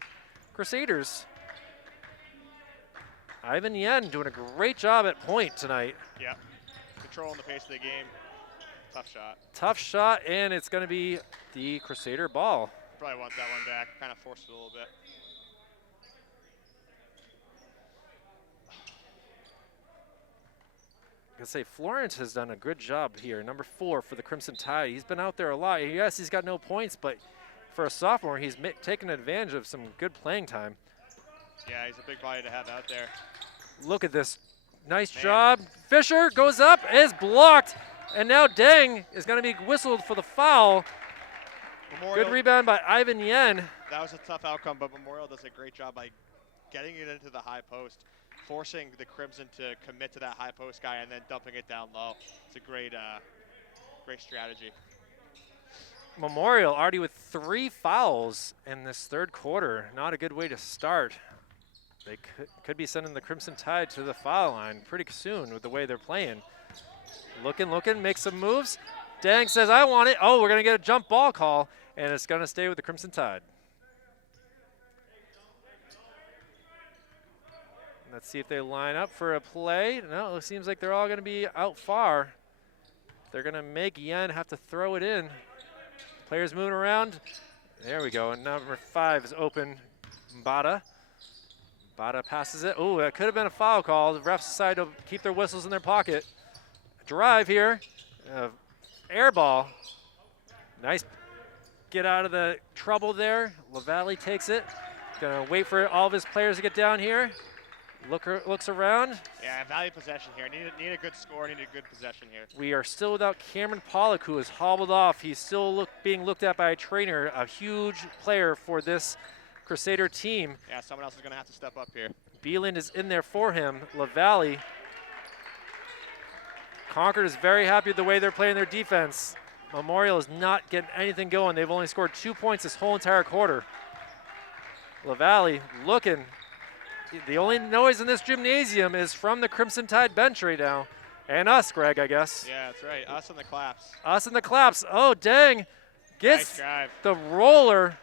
Crusaders. Ivan Yen doing a great job at point tonight. Yeah, controlling the pace of the game. Tough shot. Tough shot, and it's going to be the Crusader ball. Probably want that one back, kind of forced it a little bit. I say Florence has done a good job here. Number 4 for the Crimson Tide. He's been out there a lot. Yes, he's got no points, but for a sophomore, he's taken advantage of some good playing time. Yeah, he's a big body to have out there. Look at this. Nice job. Fisher goes up, is blocked, and now Deng is going to be whistled for the foul. Good rebound by Ivan Yen. That was a tough outcome, but Memorial does a great job by getting it into the high post, forcing the Crimson to commit to that high post guy and then dumping it down low. It's a great strategy. Memorial already with 3 fouls in this third quarter. Not a good way to start. They could be sending the Crimson Tide to the foul line pretty soon with the way they're playing. Looking, make some moves. Dang says, I want it. Oh, we're going to get a jump ball call, and it's going to stay with the Crimson Tide. Let's see if they line up for a play. No, it seems like they're all going to be out far. They're going to make Yen have to throw it in. Players moving around. There we go. And number 5 is open. Mbata. Mbata passes it. Oh, that could have been a foul call. The refs decide to keep their whistles in their pocket. Drive here. Air ball. Nice get out of the trouble there. LaValle takes it. Going to wait for all of his players to get down here. Looks around. Yeah, value possession here. Need a good score, need a good possession here. We are still without Cameron Pollock, who is hobbled off. He's still being looked at by a trainer, a huge player for this Crusader team. Yeah, someone else is going to have to step up here. Beeland is in there for him. LaValle. Concord is very happy with the way they're playing their defense. Memorial is not getting anything going. They've only scored 2 points this whole entire quarter. LaValle looking. The only noise in this gymnasium is from the Crimson Tide bench right now. And us, Greg, I guess. Yeah, that's right. Us and the claps. Us and the claps. Oh, dang. Gets the roller.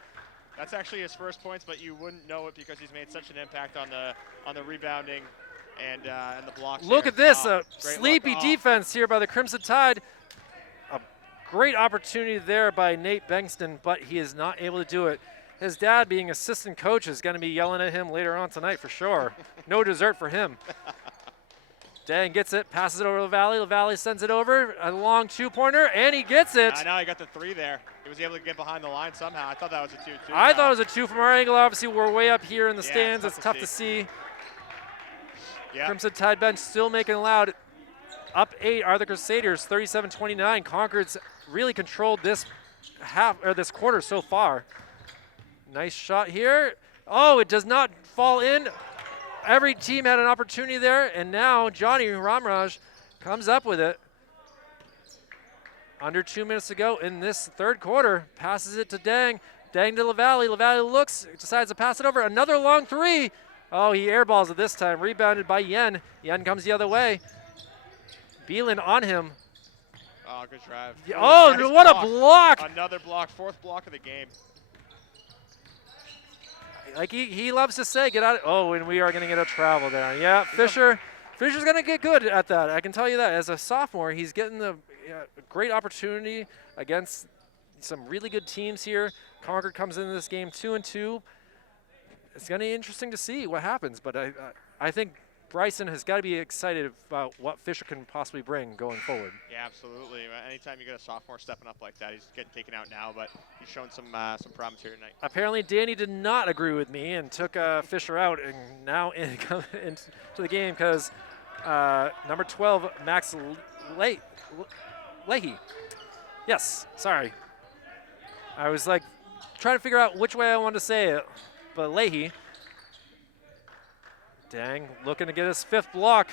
That's actually his first points, but you wouldn't know it because he's made such an impact on the rebounding And the blocks. Look here. at this, Great sleepy look. defense here by the Crimson Tide. A great opportunity there by Nate Bengston, but he is not able to do it. His dad, being assistant coach, is going to be yelling at him later on tonight for sure. No dessert for him. Dang gets it, passes it over to LaValle. LaValle sends it over, a long two-pointer, and he gets it. I know, he got the 3 there. He was able to get behind the line somehow. I thought that was a 2, too. I thought it was a 2 from our angle. Obviously, we're way up here in the stands. It's tough to see. Yep. Crimson Tide bench still making it loud. Up 8 are the Crusaders, 37-29. Concord's really controlled this this quarter so far. Nice shot here. Oh, it does not fall in. Every team had an opportunity there, and now Johnny Ramraj comes up with it. Under 2 minutes to go in this third quarter. Passes it to Dang. Dang to LaValle. LaValle looks, decides to pass it over. Another long 3. Oh, he airballs it this time. Rebounded by Yen. Yen comes the other way. Beelan on him. Oh, good drive. Oh, nice what a block. Another block, 4th block of the game. Like he loves to say, get out. Oh, and we are going to get a travel there. Yeah, Fisher's going to get good at that. I can tell you that. As a sophomore, he's getting the great opportunity against some really good teams here. Concord comes into this game 2-2. It's going to be interesting to see what happens, but I think Bryson has got to be excited about what Fisher can possibly bring going forward. Yeah, absolutely. Anytime you get a sophomore stepping up like that, he's getting taken out now, but he's shown some problems here tonight. Apparently, Danny did not agree with me and took Fisher out, and now into the game because number 12, Max Leahy. Yes, sorry. I was like trying to figure out which way I wanted to say it, but Leahy. Dang, looking to get his 5th block.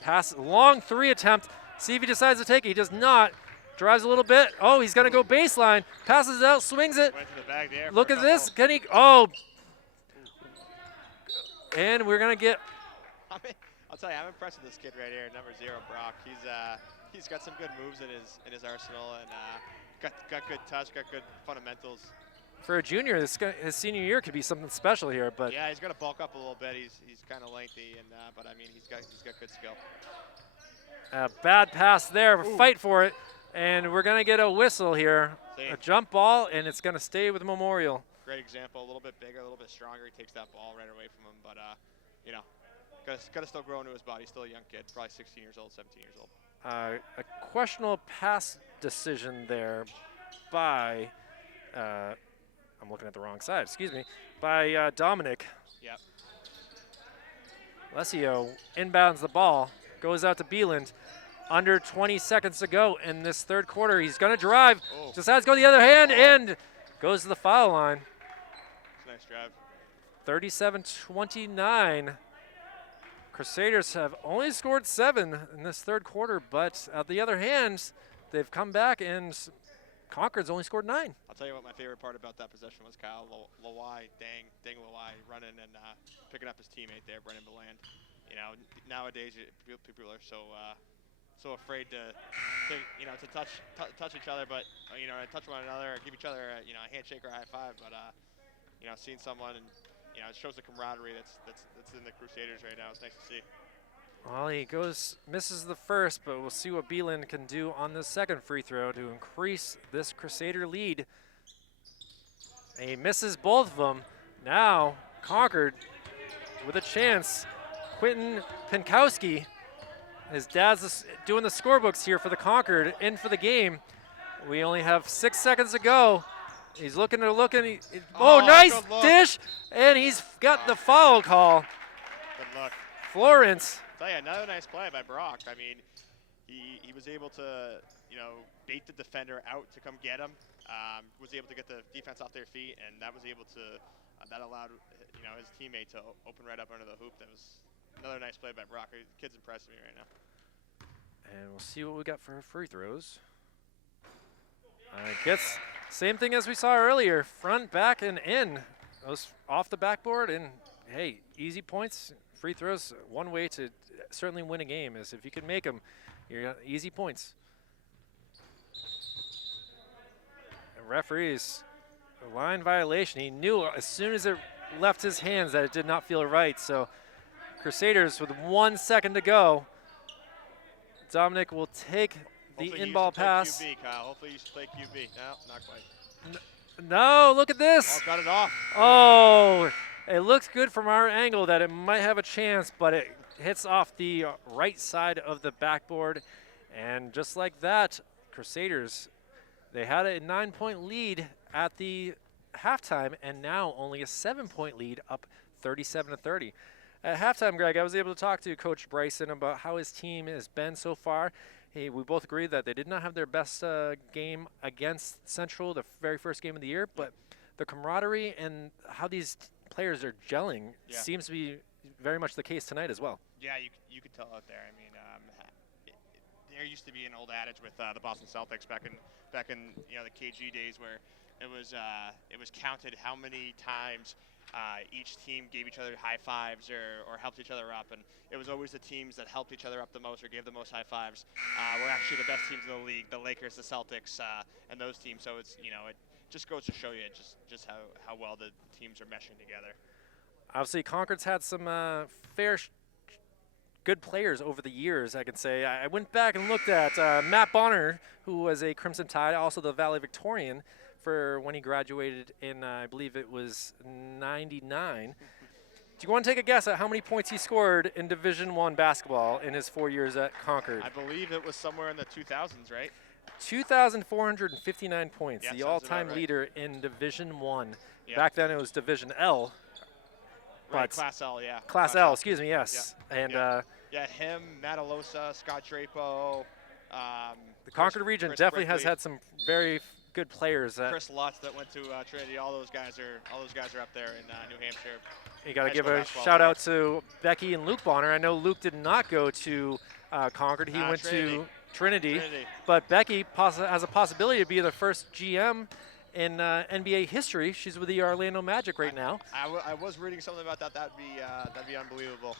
Pass, long 3 attempt. See if he decides to take it. He does not. Drives a little bit. Oh, he's going to go baseline. Passes it out, swings it. Went to the bag there. Look at this. Can he? Oh. And we're going to get. I'll tell you, I'm impressed with this kid right here, number 0, Brock. He's got some good moves in his arsenal, and got good touch, got good fundamentals. For a junior, his senior year could be something special here, but yeah, he's got to bulk up a little bit. He's kind of lengthy, and but I mean, he's got good skill. A bad pass there. Fight for it, and we're gonna get a whistle here. A jump ball, and it's gonna stay with Memorial. Great example. A little bit bigger, a little bit stronger. He takes that ball right away from him, but you know, got to still grow into his body. Still a young kid, probably 16 years old, 17 years old. A questionable pass decision there by. I'm looking at the wrong side, excuse me, by Dominic. Yep. Lesio inbounds the ball, goes out to Beeland. Under 20 seconds to go in this third quarter. He's going to drive, decides to go the other hand, and goes to the foul line. Nice drive. 37-29. Crusaders have only scored 7 in this third quarter, but on the other hand, they've come back and Concord's only scored 9. I'll tell you what my favorite part about that possession was Kyle Lawai, Dang Lawai, running and picking up his teammate there, Brennan Beland. You know, nowadays people are so afraid to touch each other, but touch one another, give each other a handshake or a high five. But seeing someone and it shows the camaraderie that's in the Crusaders right now. It's nice to see. Well, he misses the first, but we'll see what Beeland can do on the second free throw to increase this Crusader lead. And he misses both of them. Now, Concord with a chance. Quentin Pinkowski, his dad's doing the scorebooks here for the Concord, in for the game. We only have 6 seconds to go. He's looking. Nice dish, and he's got the foul call. Good luck. Florence. I'll tell you, another nice play by Brock. I mean, he was able to, bait the defender out to come get him. Was able to get the defense off their feet, and that allowed, his teammate to open right up under the hoop. That was another nice play by Brock. The kid's impressing me right now. And we'll see what we got for free throws. Gets same thing as we saw earlier, front, back, and in. Those off the backboard, and hey, easy points. Free throws, one way to certainly win a game is if you can make them, you're got easy points. And referees, a line violation. He knew as soon as it left his hands that it did not feel right. So Crusaders with 1 second to go. Dominic will take the in-ball pass. QB, Kyle. Hopefully you should play QB. No, not quite. No, look at this. Oh, got it off. Oh, it looks good from our angle that it might have a chance, but it hits off the right side of the backboard. And just like that, Crusaders, they had a 9-point lead at the halftime, and now only a 7-point lead, up 37-30. At halftime, Greg, I was able to talk to Coach Bryson about how his team has been so far. We both agreed that they did not have their best game against Central, the very first game of the year, but the camaraderie and how these players are gelling seems to be very much the case tonight as well. Yeah, you could tell out there. I mean, there used to be an old adage with the Boston Celtics back in the KG days where it was counted how many times each team gave each other high fives or helped each other up, and it was always the teams that helped each other up the most or gave the most high fives were actually the best teams in the league, the Lakers, the Celtics, and those teams. So it's, it just goes to show you just how well the teams are meshing together. Obviously, Concord's had some good players over the years, I can say. I went back and looked at Matt Bonner, who was a Crimson Tide, also the Valley Victorian, for when he graduated in, I believe it was 99. Do you want to take a guess at how many points he scored in Division I basketball in his 4 years at Concord? I believe it was somewhere in the 2000s, right? 2,459 points, Yeah, the all-time right. leader in Division I. Yeah. Back then it was Division L. Right, Class L, yeah. Class L, excuse me, yes. Yeah. And him, Matt Alosa, Scott Drapo. the Concord region Chris definitely Brinkley, has had some very good players. Chris Lutz that went to Trinity. All those guys are up there in New Hampshire. You got to high give school a basketball shout out players. to Becky and Luke Bonner. I know Luke did not go to Concord. He went Trinity. to Trinity. Trinity. But Becky has a possibility to be the first GM in NBA history. She's with the Orlando Magic right now. I was reading something about that. That'd be unbelievable.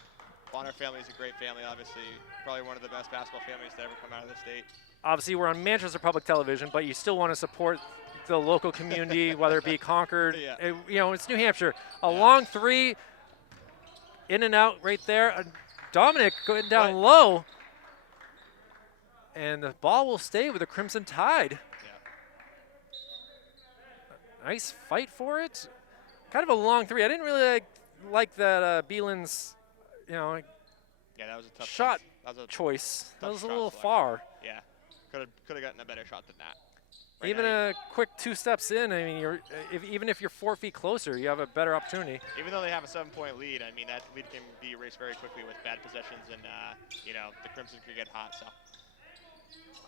Bonner family is a great family, obviously. Probably one of the best basketball families to ever come out of the state. Obviously, we're on Manchester Public Television, but you still want to support the local community, whether it be Concord. Yeah. It's New Hampshire. A long three, in and out right there. Dominic going down low. And the ball will stay with the Crimson Tide. Yeah. Nice fight for it. Kind of a long three. I didn't really like that Beelan's, Yeah, that was a tough shot that was a choice. That tough was a shot little selection. far. Yeah, could have gotten a better shot than that. Right Even now, a quick 2 steps in, I mean, even if you're 4 feet closer, you have a better opportunity. even though they have a 7-point lead, I mean that lead can be erased very quickly with bad possessions, and the Crimson could get hot. So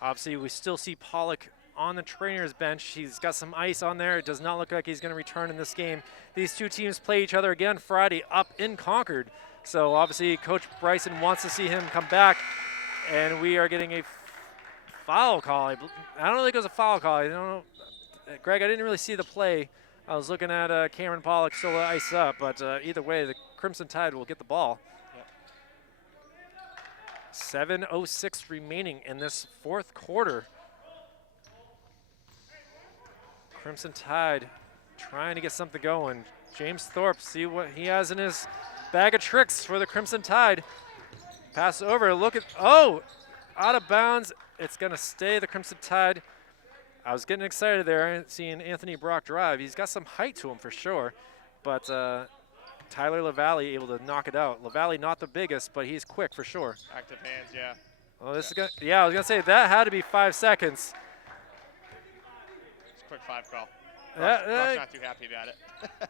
Obviously, we still see Pollock on the trainer's bench. He's got some ice on there. It does not look like he's going to return in this game. These two teams play each other again Friday up in Concord. So obviously, Coach Bryson wants to see him come back, and we are getting a foul call. I don't think it was a foul call. I don't know. Greg, I didn't really see the play. I was looking at Cameron Pollock still ice up, but either way, the Crimson Tide will get the ball. Yep. 7:06 remaining in this fourth quarter. Crimson Tide trying to get something going. James Thorpe, see what he has in his bag of tricks for the Crimson Tide. Pass over, look at, out of bounds. It's going to stay the Crimson Tide. I was getting excited there seeing Anthony Brock drive. He's got some height to him for sure, but Tyler LaValle able to knock it out. LaValle not the biggest, but he's quick for sure. active hands, yeah. Well, this is good. Yeah, I was going to say that had to be 5 seconds. It's a quick 5 call. Brock's not too happy about it.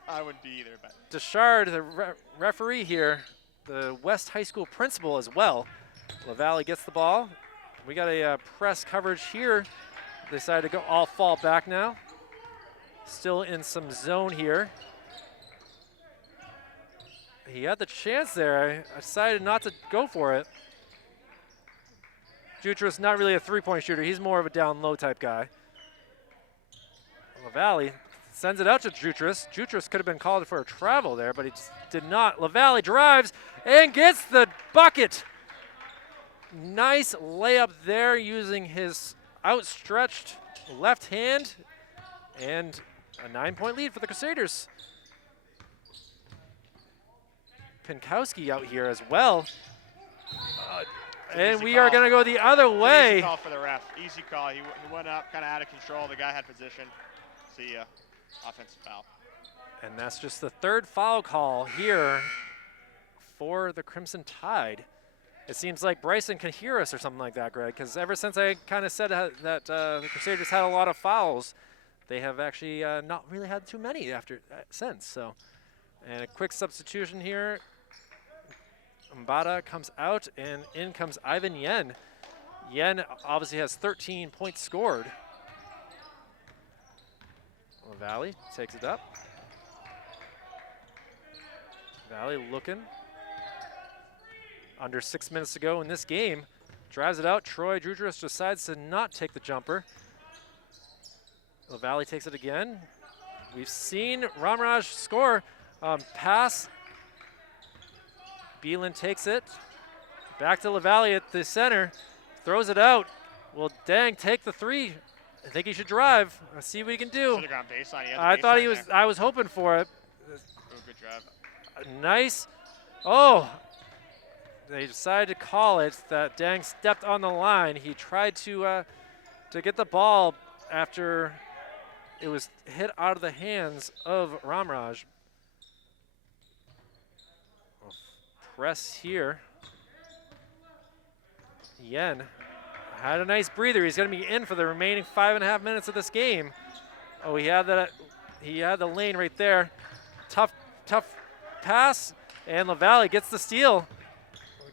I wouldn't be either, but. Deshard, the referee here, the West High School principal as well. LaValle gets the ball. We got a press coverage here. They decided to go all fall back now. Still in some zone here. He had the chance there. I decided not to go for it. Jutras not really a three-point shooter. He's more of a down-low type guy. LaValle sends it out to Jutras. Jutras could have been called for a travel there, but he just did not. LaValle drives and gets the bucket. Nice layup there using his outstretched left hand, and a 9-point lead for the Crusaders. Pinkowski out here as well. And we call. are going to go the other way. Easy call for the ref. Easy call. He went up, kind of out of control. The guy had position. See ya. Offensive foul. And that's just the third foul call here for the Crimson Tide. It seems like Bryson can hear us or something like that, Greg, because ever since I kind of said that the Crusaders had a lot of fouls, they have actually not really had too many since. So, and a quick substitution here. Mbada comes out, and in comes Ivan Yen. Yen obviously has 13 points scored. Valley takes it up. Valley looking. Under 6 minutes to go in this game. Drives it out. Troy Drudras decides to not take the jumper. LaValle takes it again. We've seen Ramraj score. Pass. Beelan takes it. Back to LaValle at the center. Throws it out. Will Dang take the three? I think he should drive. Let's see what he can do. Should've gone baseline. I thought he was. I was hoping for it. Oh, good job. Nice. Oh. They decided to call it that Dang stepped on the line. He tried to get the ball after it was hit out of the hands of Ramraj. Press here. Yen had a nice breather. He's going to be in for the remaining 5.5 minutes of this game. Oh, he had the lane right there. Tough pass, and LaValle gets the steal.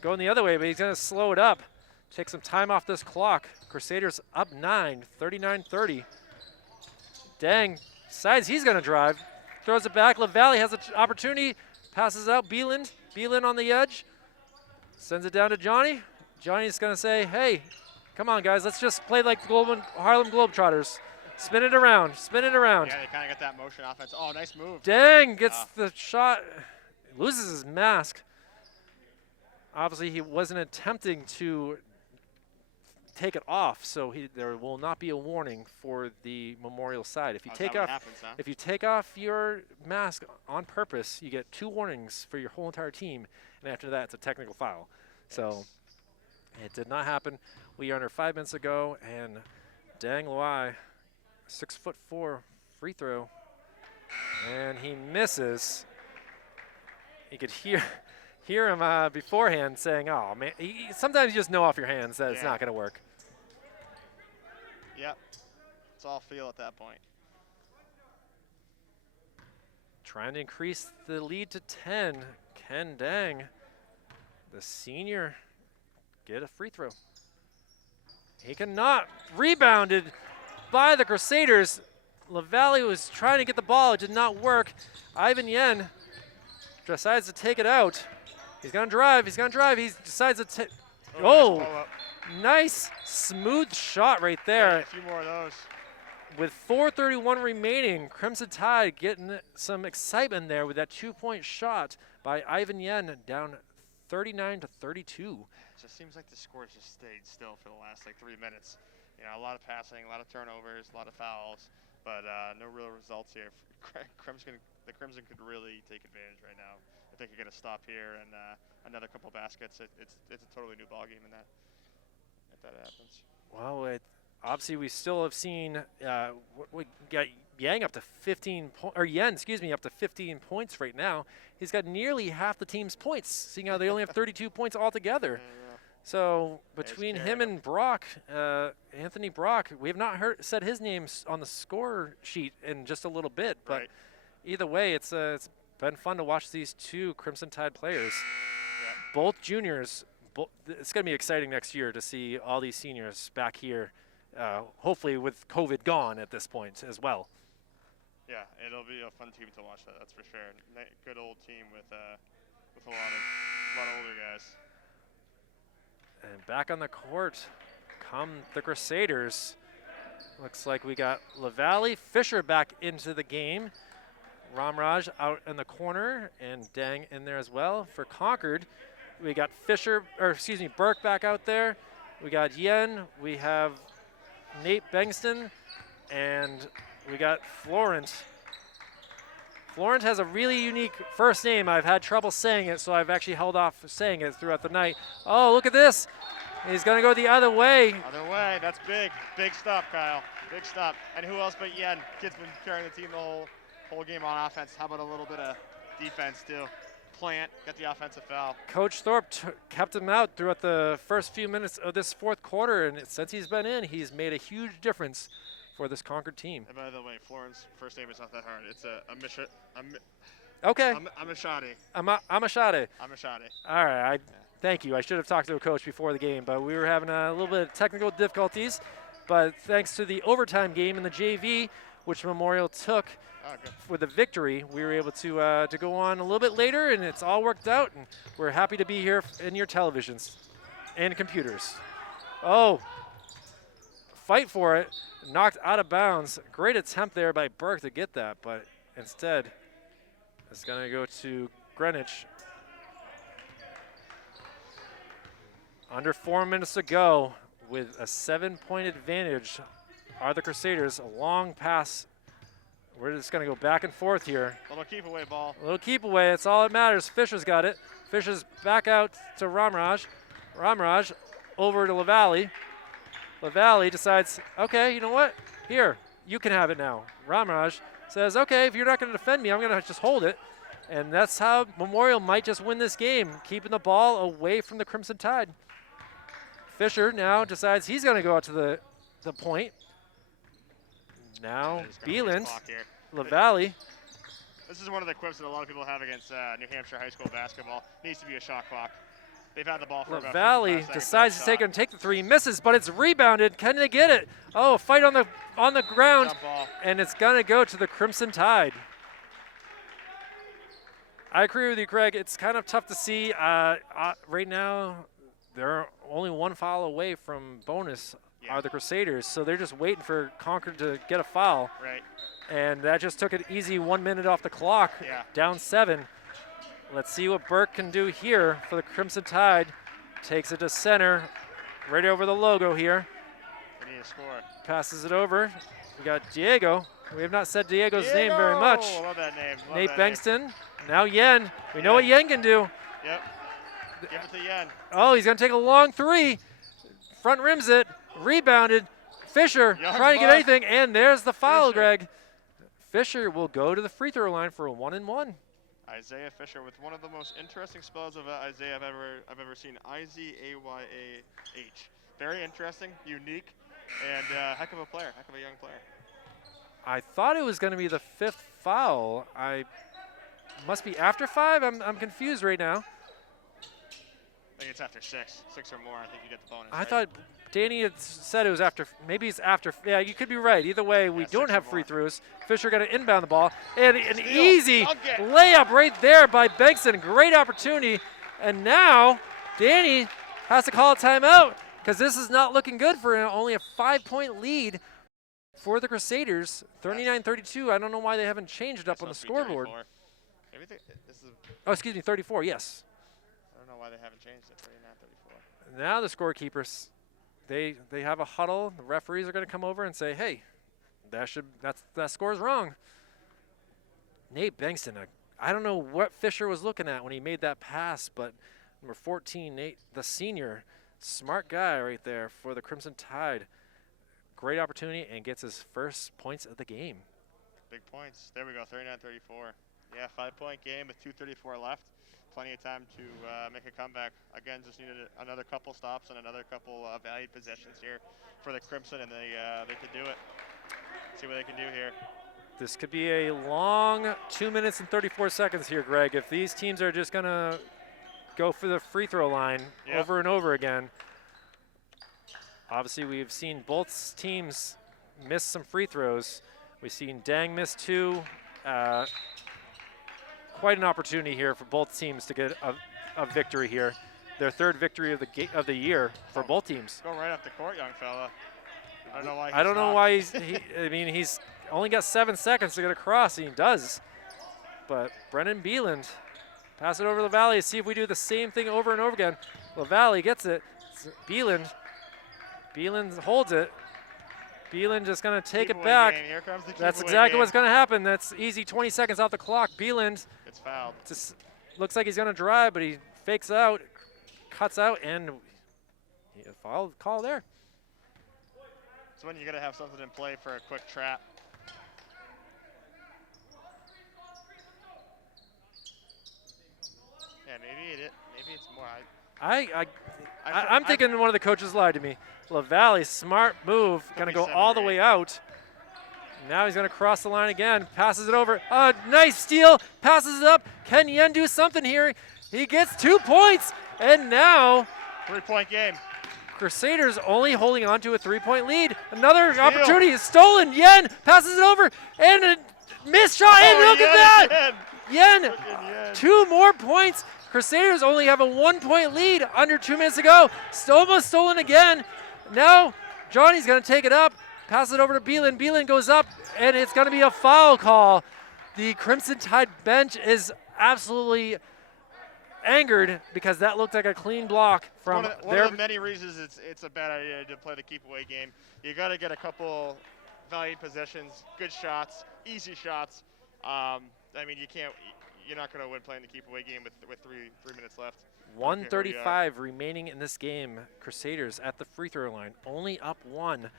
Going the other way, but he's going to slow it up. Take some time off this clock. Crusaders up 9, 39-30. Dang decides he's going to drive. Throws it back. LaValle has an opportunity. Passes out. Beeland on the edge. Sends it down to Johnny. Johnny's going to say, hey, come on, guys. Let's just play like the Harlem Globetrotters. Spin it around. Spin it around. Yeah, they kind of got that motion offense. Oh, nice move. Dang gets the shot. Loses his mask. Obviously, he wasn't attempting to take it off, so there will not be a warning for the Memorial side. If you take off your mask on purpose, you get 2 warnings for your whole entire team, and after that, it's a technical foul. Yes. So it did not happen. We are under 5 minutes ago, and Dang Luai, 6'4" free throw, and he misses. You could hear him beforehand saying, oh, man, sometimes you just know off your hands that it's not going to work. Yep. It's all feel at that point. Trying to increase the lead to 10. Ken Dang, the senior, get a free throw. He cannot. Rebounded by the Crusaders. LaValle was trying to get the ball. It did not work. Ivan Yen decides to take it out. He's going to drive. He's going to drive. He decides to take. Oh, nice smooth shot right there. Yeah, a few more of those. With 4:31 remaining, Crimson Tide getting some excitement there with that 2-point shot by Ivan Yen, down 39-32. It just seems like the score just stayed still for the last 3 minutes. You know, a lot of passing, a lot of turnovers, a lot of fouls, but no real results here. The Crimson could really take advantage right now. If they could get a stop here and another couple baskets, it's a totally new ballgame in that if that happens. Well, obviously we still have seen we got Yen up to 15 points right now. He's got nearly half the team's points, seeing how they only have 32 points altogether. Yeah. So between him and Brock, Anthony Brock, we have not said his name on the score sheet in just a little bit, but either way, it's been fun to watch these 2 Crimson Tide players. Yeah. Both juniors. It's going to be exciting next year to see all these seniors back here, hopefully with COVID gone at this point as well. Yeah, it'll be a fun team to watch, that's for sure. Good old team with a lot of older guys. And back on the court come the Crusaders. Looks like we got LaValle, Fisher back into the game. Ramraj out in the corner, and Dang in there as well. For Concord, we got Burke back out there. We got Yen, we have Nate Bengston, and we got Florent Florence has a really unique first name. I've had trouble saying it, so I've actually held off saying it throughout the night. Oh, look at this. He's going to go the other way. Other way. That's big. Big stuff, Kyle. Big stuff. And who else but Yen? Kid's been carrying the team the whole game on offense. How about a little bit of defense, too? Plant, got the offensive foul. Coach Thorpe kept him out throughout the first few minutes of this fourth quarter, and since he's been in, he's made a huge difference for this Concord team. And by the way, Florence, first name is not that hard. It's Amishade. Amishade. Amishade. All right, thank you. I should have talked to a coach before the game, but we were having a little bit of technical difficulties. But thanks to the overtime game in the JV, which Memorial took for the victory, we were able to go on a little bit later, and it's all worked out. And we're happy to be here in your televisions and computers. Oh, fight for it. Knocked out of bounds. Great attempt there by Burke to get that, but instead it's going to go to Greenwich. Under 4 minutes to go with a 7-point advantage are the Crusaders. A long pass. We're just going to go back and forth here. A little keep away ball. A little keep away. That's all that matters. Fisher's got it. Fisher's back out to Ramraj. Ramraj over to LaValle. LaValle decides, okay, you know what? Here, you can have it now. Ramraj says, okay, if you're not going to defend me, I'm going to just hold it. And that's how Memorial might just win this game, keeping the ball away from the Crimson Tide. Fisher now decides he's going to go out to the point. Now, Beeland, LaValle. This is one of the quips that a lot of people have against New Hampshire high school basketball. Needs to be a shot clock. They've had the ball for about 55 LaValle seconds. decides to take the three, misses, but it's rebounded. Can they get it? Oh, fight on the ground, and it's going to go to the Crimson Tide. I agree with you, Craig. It's kind of tough to see. Right now, they're only one foul away from bonus. Are the Crusaders, so they're just waiting for Concord to get a foul. Right. And that just took an easy 1 minute off the clock, down 7. Let's see what Burke can do here for the Crimson Tide. Takes it to center, right over the logo here. They need to score. Passes it over. We got Diego. We have not said Diego's name very much. I love that name. Nate Bengston. Now Yen. We know what Yen can do. Yep. Give it to Yen. Oh, he's going to take a long three. Front rims it. Rebounded. Fisher trying to get anything, and there's the foul, Greg. Fisher will go to the free throw line for a 1-and-1. Isaiah Fisher with one of the most interesting spells of Isaiah I've ever seen. Izayah. Very interesting, unique, and heck of a player, heck of a young player. I thought it was going to be the 5th foul. I must be after 5. I'm confused right now. I think it's after 6 or more. I think you get the bonus. I thought Danny had said it was after. Maybe it's after. Yeah, you could be right. Either way, we don't have free throws. Fisher got to inbound the ball. And an easy layup right there by Bengston. Great opportunity. And now Danny has to call a timeout because this is not looking good for only a 5-point lead for the Crusaders. 39-32. I don't know why they haven't changed up on the scoreboard. Maybe this is. Oh, excuse me, 34, yes. I don't know why they haven't changed it. 39-34. Now the scorekeepers, they have a huddle. The referees are going to come over and say, "Hey, that score's wrong." Nate Bengston, I don't know what Fisher was looking at when he made that pass, but number 14, Nate, the senior, smart guy right there for the Crimson Tide. Great opportunity and gets his first points of the game. Big points. There we go. 39-34. Yeah, 5-point game with 2:34 left. Plenty of time to make a comeback. Again, just needed another couple stops and another couple valued possessions here for the Crimson, and they could do it. See what they can do here. This could be a long 2 minutes and 34 seconds here, Greg. If these teams are just going to go for the free throw line over and over again. Obviously, we've seen both teams miss some free throws. We've seen Dang miss 2. Quite an opportunity here for both teams to get a victory here. Their 3rd victory of the year for both teams. Go right up the court, young fella. I don't know why. I don't know why I mean, he's only got 7 seconds to get across, and he does. But Brennan Beeland, pass it over to LaValle. See if we do the same thing over and over again. LaValle gets it. Beeland holds it. Bieland just going to take it Keep-away back. game. Here comes the That's keep-away exactly game. what's going to happen. That's easy 20 seconds off the clock. Bieland It's fouled. just looks like he's going to drive, but he fakes out, cuts out, and foul call there. So when you got to have something in play for a quick trap. Yeah, maybe it's more. I'm thinking one of the coaches lied to me. LaValle, smart move, going to go 7 all or the 8. way out. Now he's going to cross the line again, passes it over. Nice steal, passes it up. Can Yen do something here? He gets 2 points, and now 3-point game. Crusaders only holding on to a 3-point lead. Another opportunity is stolen. Yen passes it over, and a missed shot, and look at that! Yen, 2 more points. Crusaders only have a 1-point lead under 2 minutes to go. Almost stolen again. Now Johnny's going to take it up, pass it over to Bieland. Bieland goes up, and it's going to be a foul call. The Crimson Tide bench is absolutely angered because that looked like a clean block from one of the many reasons it's a bad idea to play the keep-away game. You got to get a couple valued possessions, good shots, easy shots. I mean, you're not going to win playing the keep-away game with three minutes left. 1:35 remaining in this game. Crusaders at the free throw line, only up 1.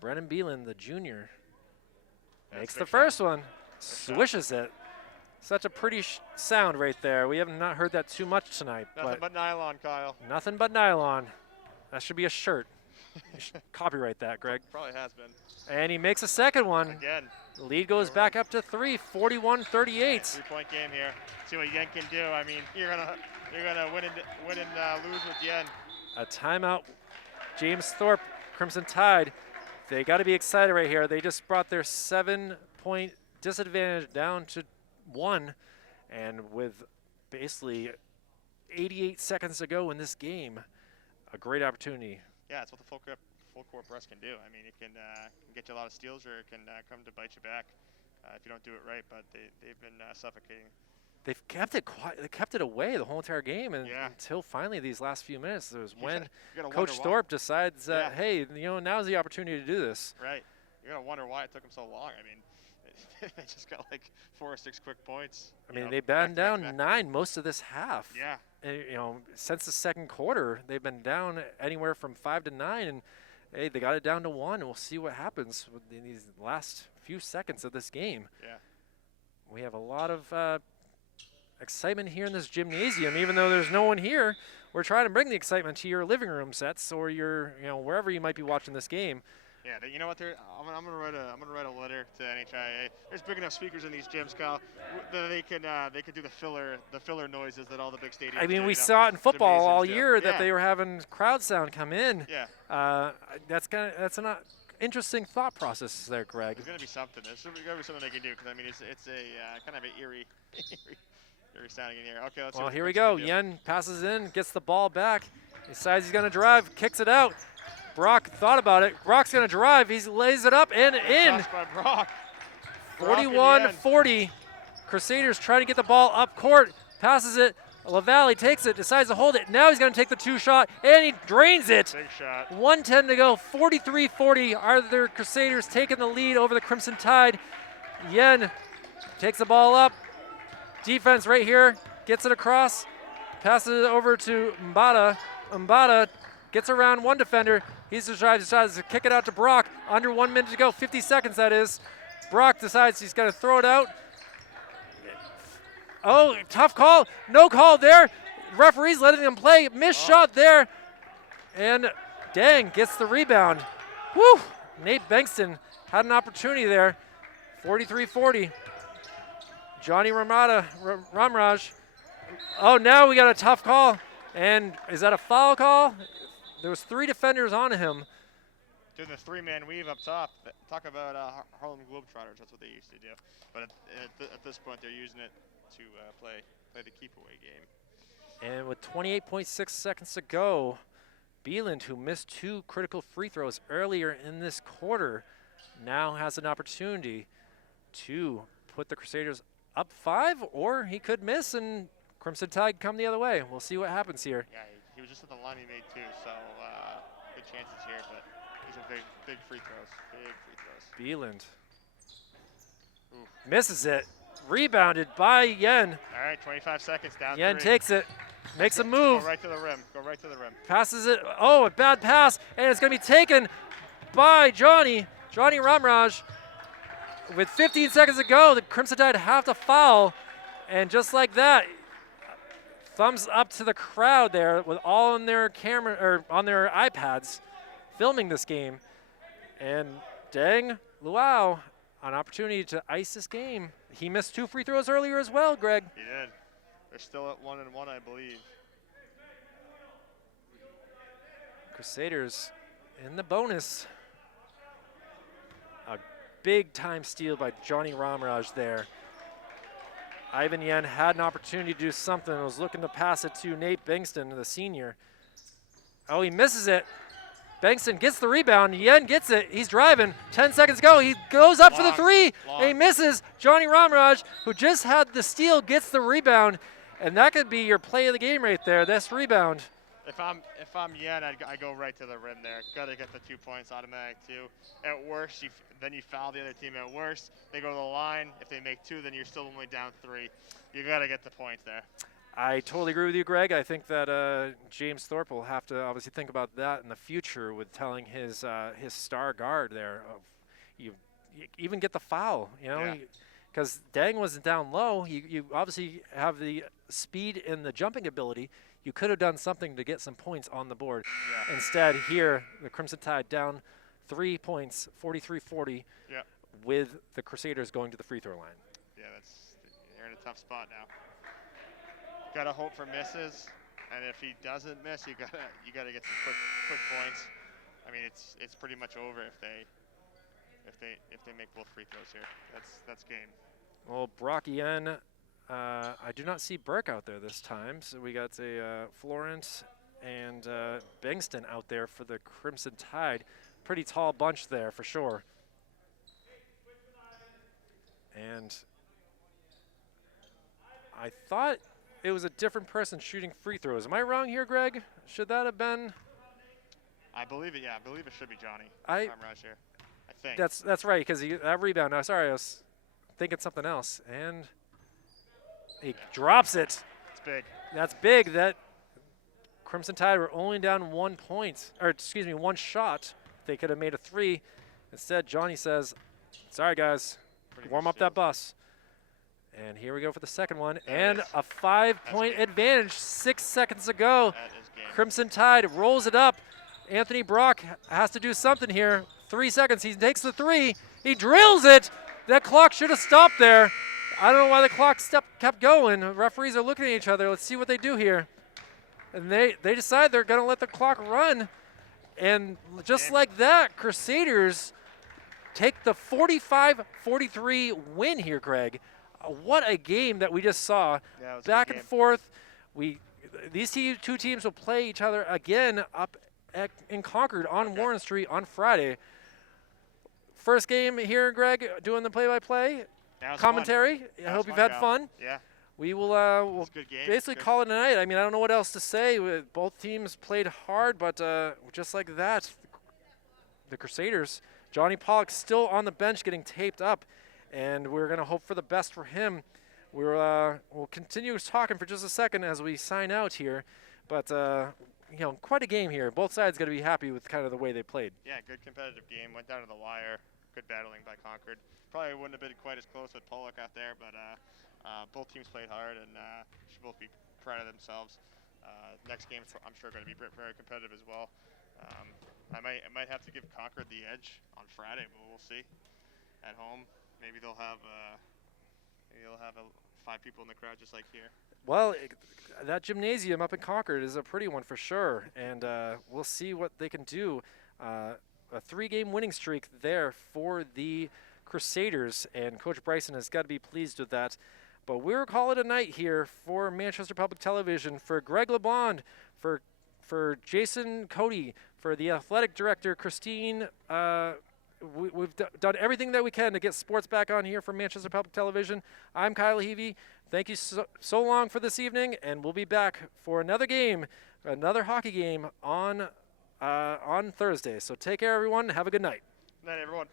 Brennan Bieland, the junior, makes the first one, swishes it. Such a pretty sound right there. We have not heard that too much tonight. Nothing but nylon, Kyle. Nothing but nylon. That should be a shirt. You should copyright that, Greg. Probably has been. And he makes a second one. Again. The lead goes back up to 3, 41-38. 3-point game here. See what Yen can do. I mean, you're gonna win and lose with Yen. A timeout. James Thorpe, Crimson Tide. They got to be excited right here. They just brought their 7-point disadvantage down to 1, and with basically 88 seconds to go in this game, a great opportunity. Yeah, it's what the full court press can do. I mean, it can get you a lot of steals, or it can come to bite you back if you don't do it right. But they've been suffocating. They've kept it quiet. They kept it away the whole entire game, and yeah. until finally these last few minutes, it was when you gotta Coach Thorpe decides that, yeah. hey, now's the opportunity to do this. Right. You're gonna wonder why it took them so long. I mean, they just got like 4 or 6 quick points. I mean, they've been down 9 most of this half. Yeah. And, since the second quarter, they've been down anywhere from 5 to 9, and hey, they got it down to 1, and we'll see what happens in these last few seconds of this game. Yeah. We have a lot of excitement here in this gymnasium, even though there's no one here. We're trying to bring the excitement to your living room sets or your, wherever you might be watching this game. Yeah, you know what? I'm gonna write a letter to NHIA. There's big enough speakers in these gyms, Kyle, that they could do the filler noises that all the big stadiums. I mean, do, we saw it in football all year that yeah. they were having crowd sound come in. Yeah. That's an interesting thought process there, Greg. There's gonna be something. There's gonna be something they can do, because I mean, it's a kind of an eerie sounding in here. Okay, let's. Well, here we go. Yen passes in, gets the ball back. He decides he's gonna drive, kicks it out. Brock thought about it. Brock's going to drive. He lays it up and in. By Brock. 41-40. Crusaders trying to get the ball up court. Passes it. LaValle takes it, decides to hold it. Now he's going to take the 2-shot, and he drains it. Big shot. 1:10 to go. 43-40. Are the Crusaders taking the lead over the Crimson Tide? Yen takes the ball up. Defense right here. Gets it across. Passes it over to Mbata. Mbata gets around one defender. He decides to kick it out to Brock. Under 1 minute to go, 50 seconds that is. Brock decides he's going to throw it out. Oh, tough call. No call there. Referee's letting him play. Missed shot there. And Dang gets the rebound. Woo! Nate Bankston had an opportunity there. 43-40. Johnny Ramraj. Oh, now we got a tough call. And is that a foul call? There was 3 defenders on him. Doing the 3-man weave up top. Talk about Harlem Globetrotters. That's what they used to do. But at this point, they're using it to play the keep-away game. And with 28.6 seconds to go, Bieland, who missed 2 critical free throws earlier in this quarter, now has an opportunity to put the Crusaders up 5, or he could miss and Crimson Tide come the other way. We'll see what happens here. Yeah, he was just at the line he made 2, so good chances here. But These are big free throws. Big free throws. Beeland Ooh. misses it. Rebounded by Yen. All right, 25 seconds down. Yen 3. takes it, makes a move. Go right to the rim. Go right to the rim. Passes it. Oh, a bad pass, and it's going to be taken by Johnny Ramraj. With 15 seconds to go, the Crimson Tide have to foul, and just like that, thumbs up to the crowd there with all on their camera or on their iPads filming this game. And Deng Luau, an opportunity to ice this game. He missed 2 free throws earlier as well, Greg. He did. They're still at 1-1, I believe. Crusaders in the bonus. A big time steal by Johnny Ramraj there. Ivan Yen had an opportunity to do something and was looking to pass it to Nate Bengston, the senior. Oh, he misses it. Bengston gets the rebound. Yen gets it. He's driving. 10 seconds to go. He goes up for the 3, and he misses. Johnny Ramraj, who just had the steal, gets the rebound, and that could be your play of the game right there, this rebound. If I'm Yen, I go right to the rim there. Got to get the 2 points automatic too. At worst, then you foul the other team. At worst, they go to the line. If they make 2, then you're still only down 3. You got to get the points there. I totally agree with you, Greg. I think that James Thorpe will have to obviously think about that in the future with telling his star guard there, you even get the foul, you know, because Deng wasn't down low. You obviously have the speed and the jumping ability. You could have done something to get some points on the board. Yeah. Instead, here, the Crimson Tide down 3 points, 43-40, with the Crusaders going to the free throw line. Yeah, you're in a tough spot now. Gotta hope for misses, and if he doesn't miss, you gotta get some quick points. I mean, it's pretty much over if they make both free throws here. That's game. Well, Brock Yen. I do not see Burke out there this time, so we got a Florence and Bengston out there for the Crimson Tide. Pretty tall bunch there for sure. And I thought it was a different person shooting free throws. Am I wrong here, Greg? Should that have been? I believe it. Yeah, I believe it should be Johnny. I'm right here. I think. That's right, because that rebound. No, sorry, I was thinking something else, and he drops it. It's big. That's big. That Crimson Tide were only down 1 point, or excuse me, 1 shot. They could have made a 3. Instead, Johnny says, "Sorry, guys, warm up that bus." And here we go for the second one, and a 5-point advantage. 6 seconds to go. Crimson Tide rolls it up. Anthony Brock has to do something here. 3 seconds. He takes the 3. He drills it. That clock should have stopped there. I don't know why the clock kept going. The referees are looking at each other. Let's see what they do here. And they decide they're going to let the clock run. And just like that, Crusaders take the 45-43 win here, Greg. What a game that we just saw. Yeah, back and forth. These two teams will play each other again up in Concord on Warren Street on Friday. First game here, Greg, doing the play-by-play commentary. I hope you've had fun. Yeah. We will we'll basically call it a night. I mean, I don't know what else to say. Both teams played hard, but just like that, the Crusaders, Johnny Pollock still on the bench getting taped up, and we're going to hope for the best for him. We'll continue talking for just a second as we sign out here, but you know, quite a game here. Both sides got to be happy with kind of the way they played. Yeah, good competitive game. Went down to the wire. Good battling by Concord. Probably wouldn't have been quite as close with Pollock out there, but both teams played hard and should both be proud of themselves. Next game, I'm sure, going to be very competitive as well. I might have to give Concord the edge on Friday, but we'll see. At home, maybe they'll have 5 people in the crowd just like here. Well, that gymnasium up in Concord is a pretty one for sure, and we'll see what they can do. A 3-game winning streak there for the Crusaders, and Coach Bryson has got to be pleased with that. But we'll call it a night here for Manchester Public Television. For Greg LeBond, for Jason Cody, for the athletic director, Christine, we've done everything that we can to get sports back on here for Manchester Public Television. I'm Kyle Heavey. Thank you so long for this evening, and we'll be back for another game, another hockey game on on Thursday. So take care, everyone. Have a good night. Good night, everyone.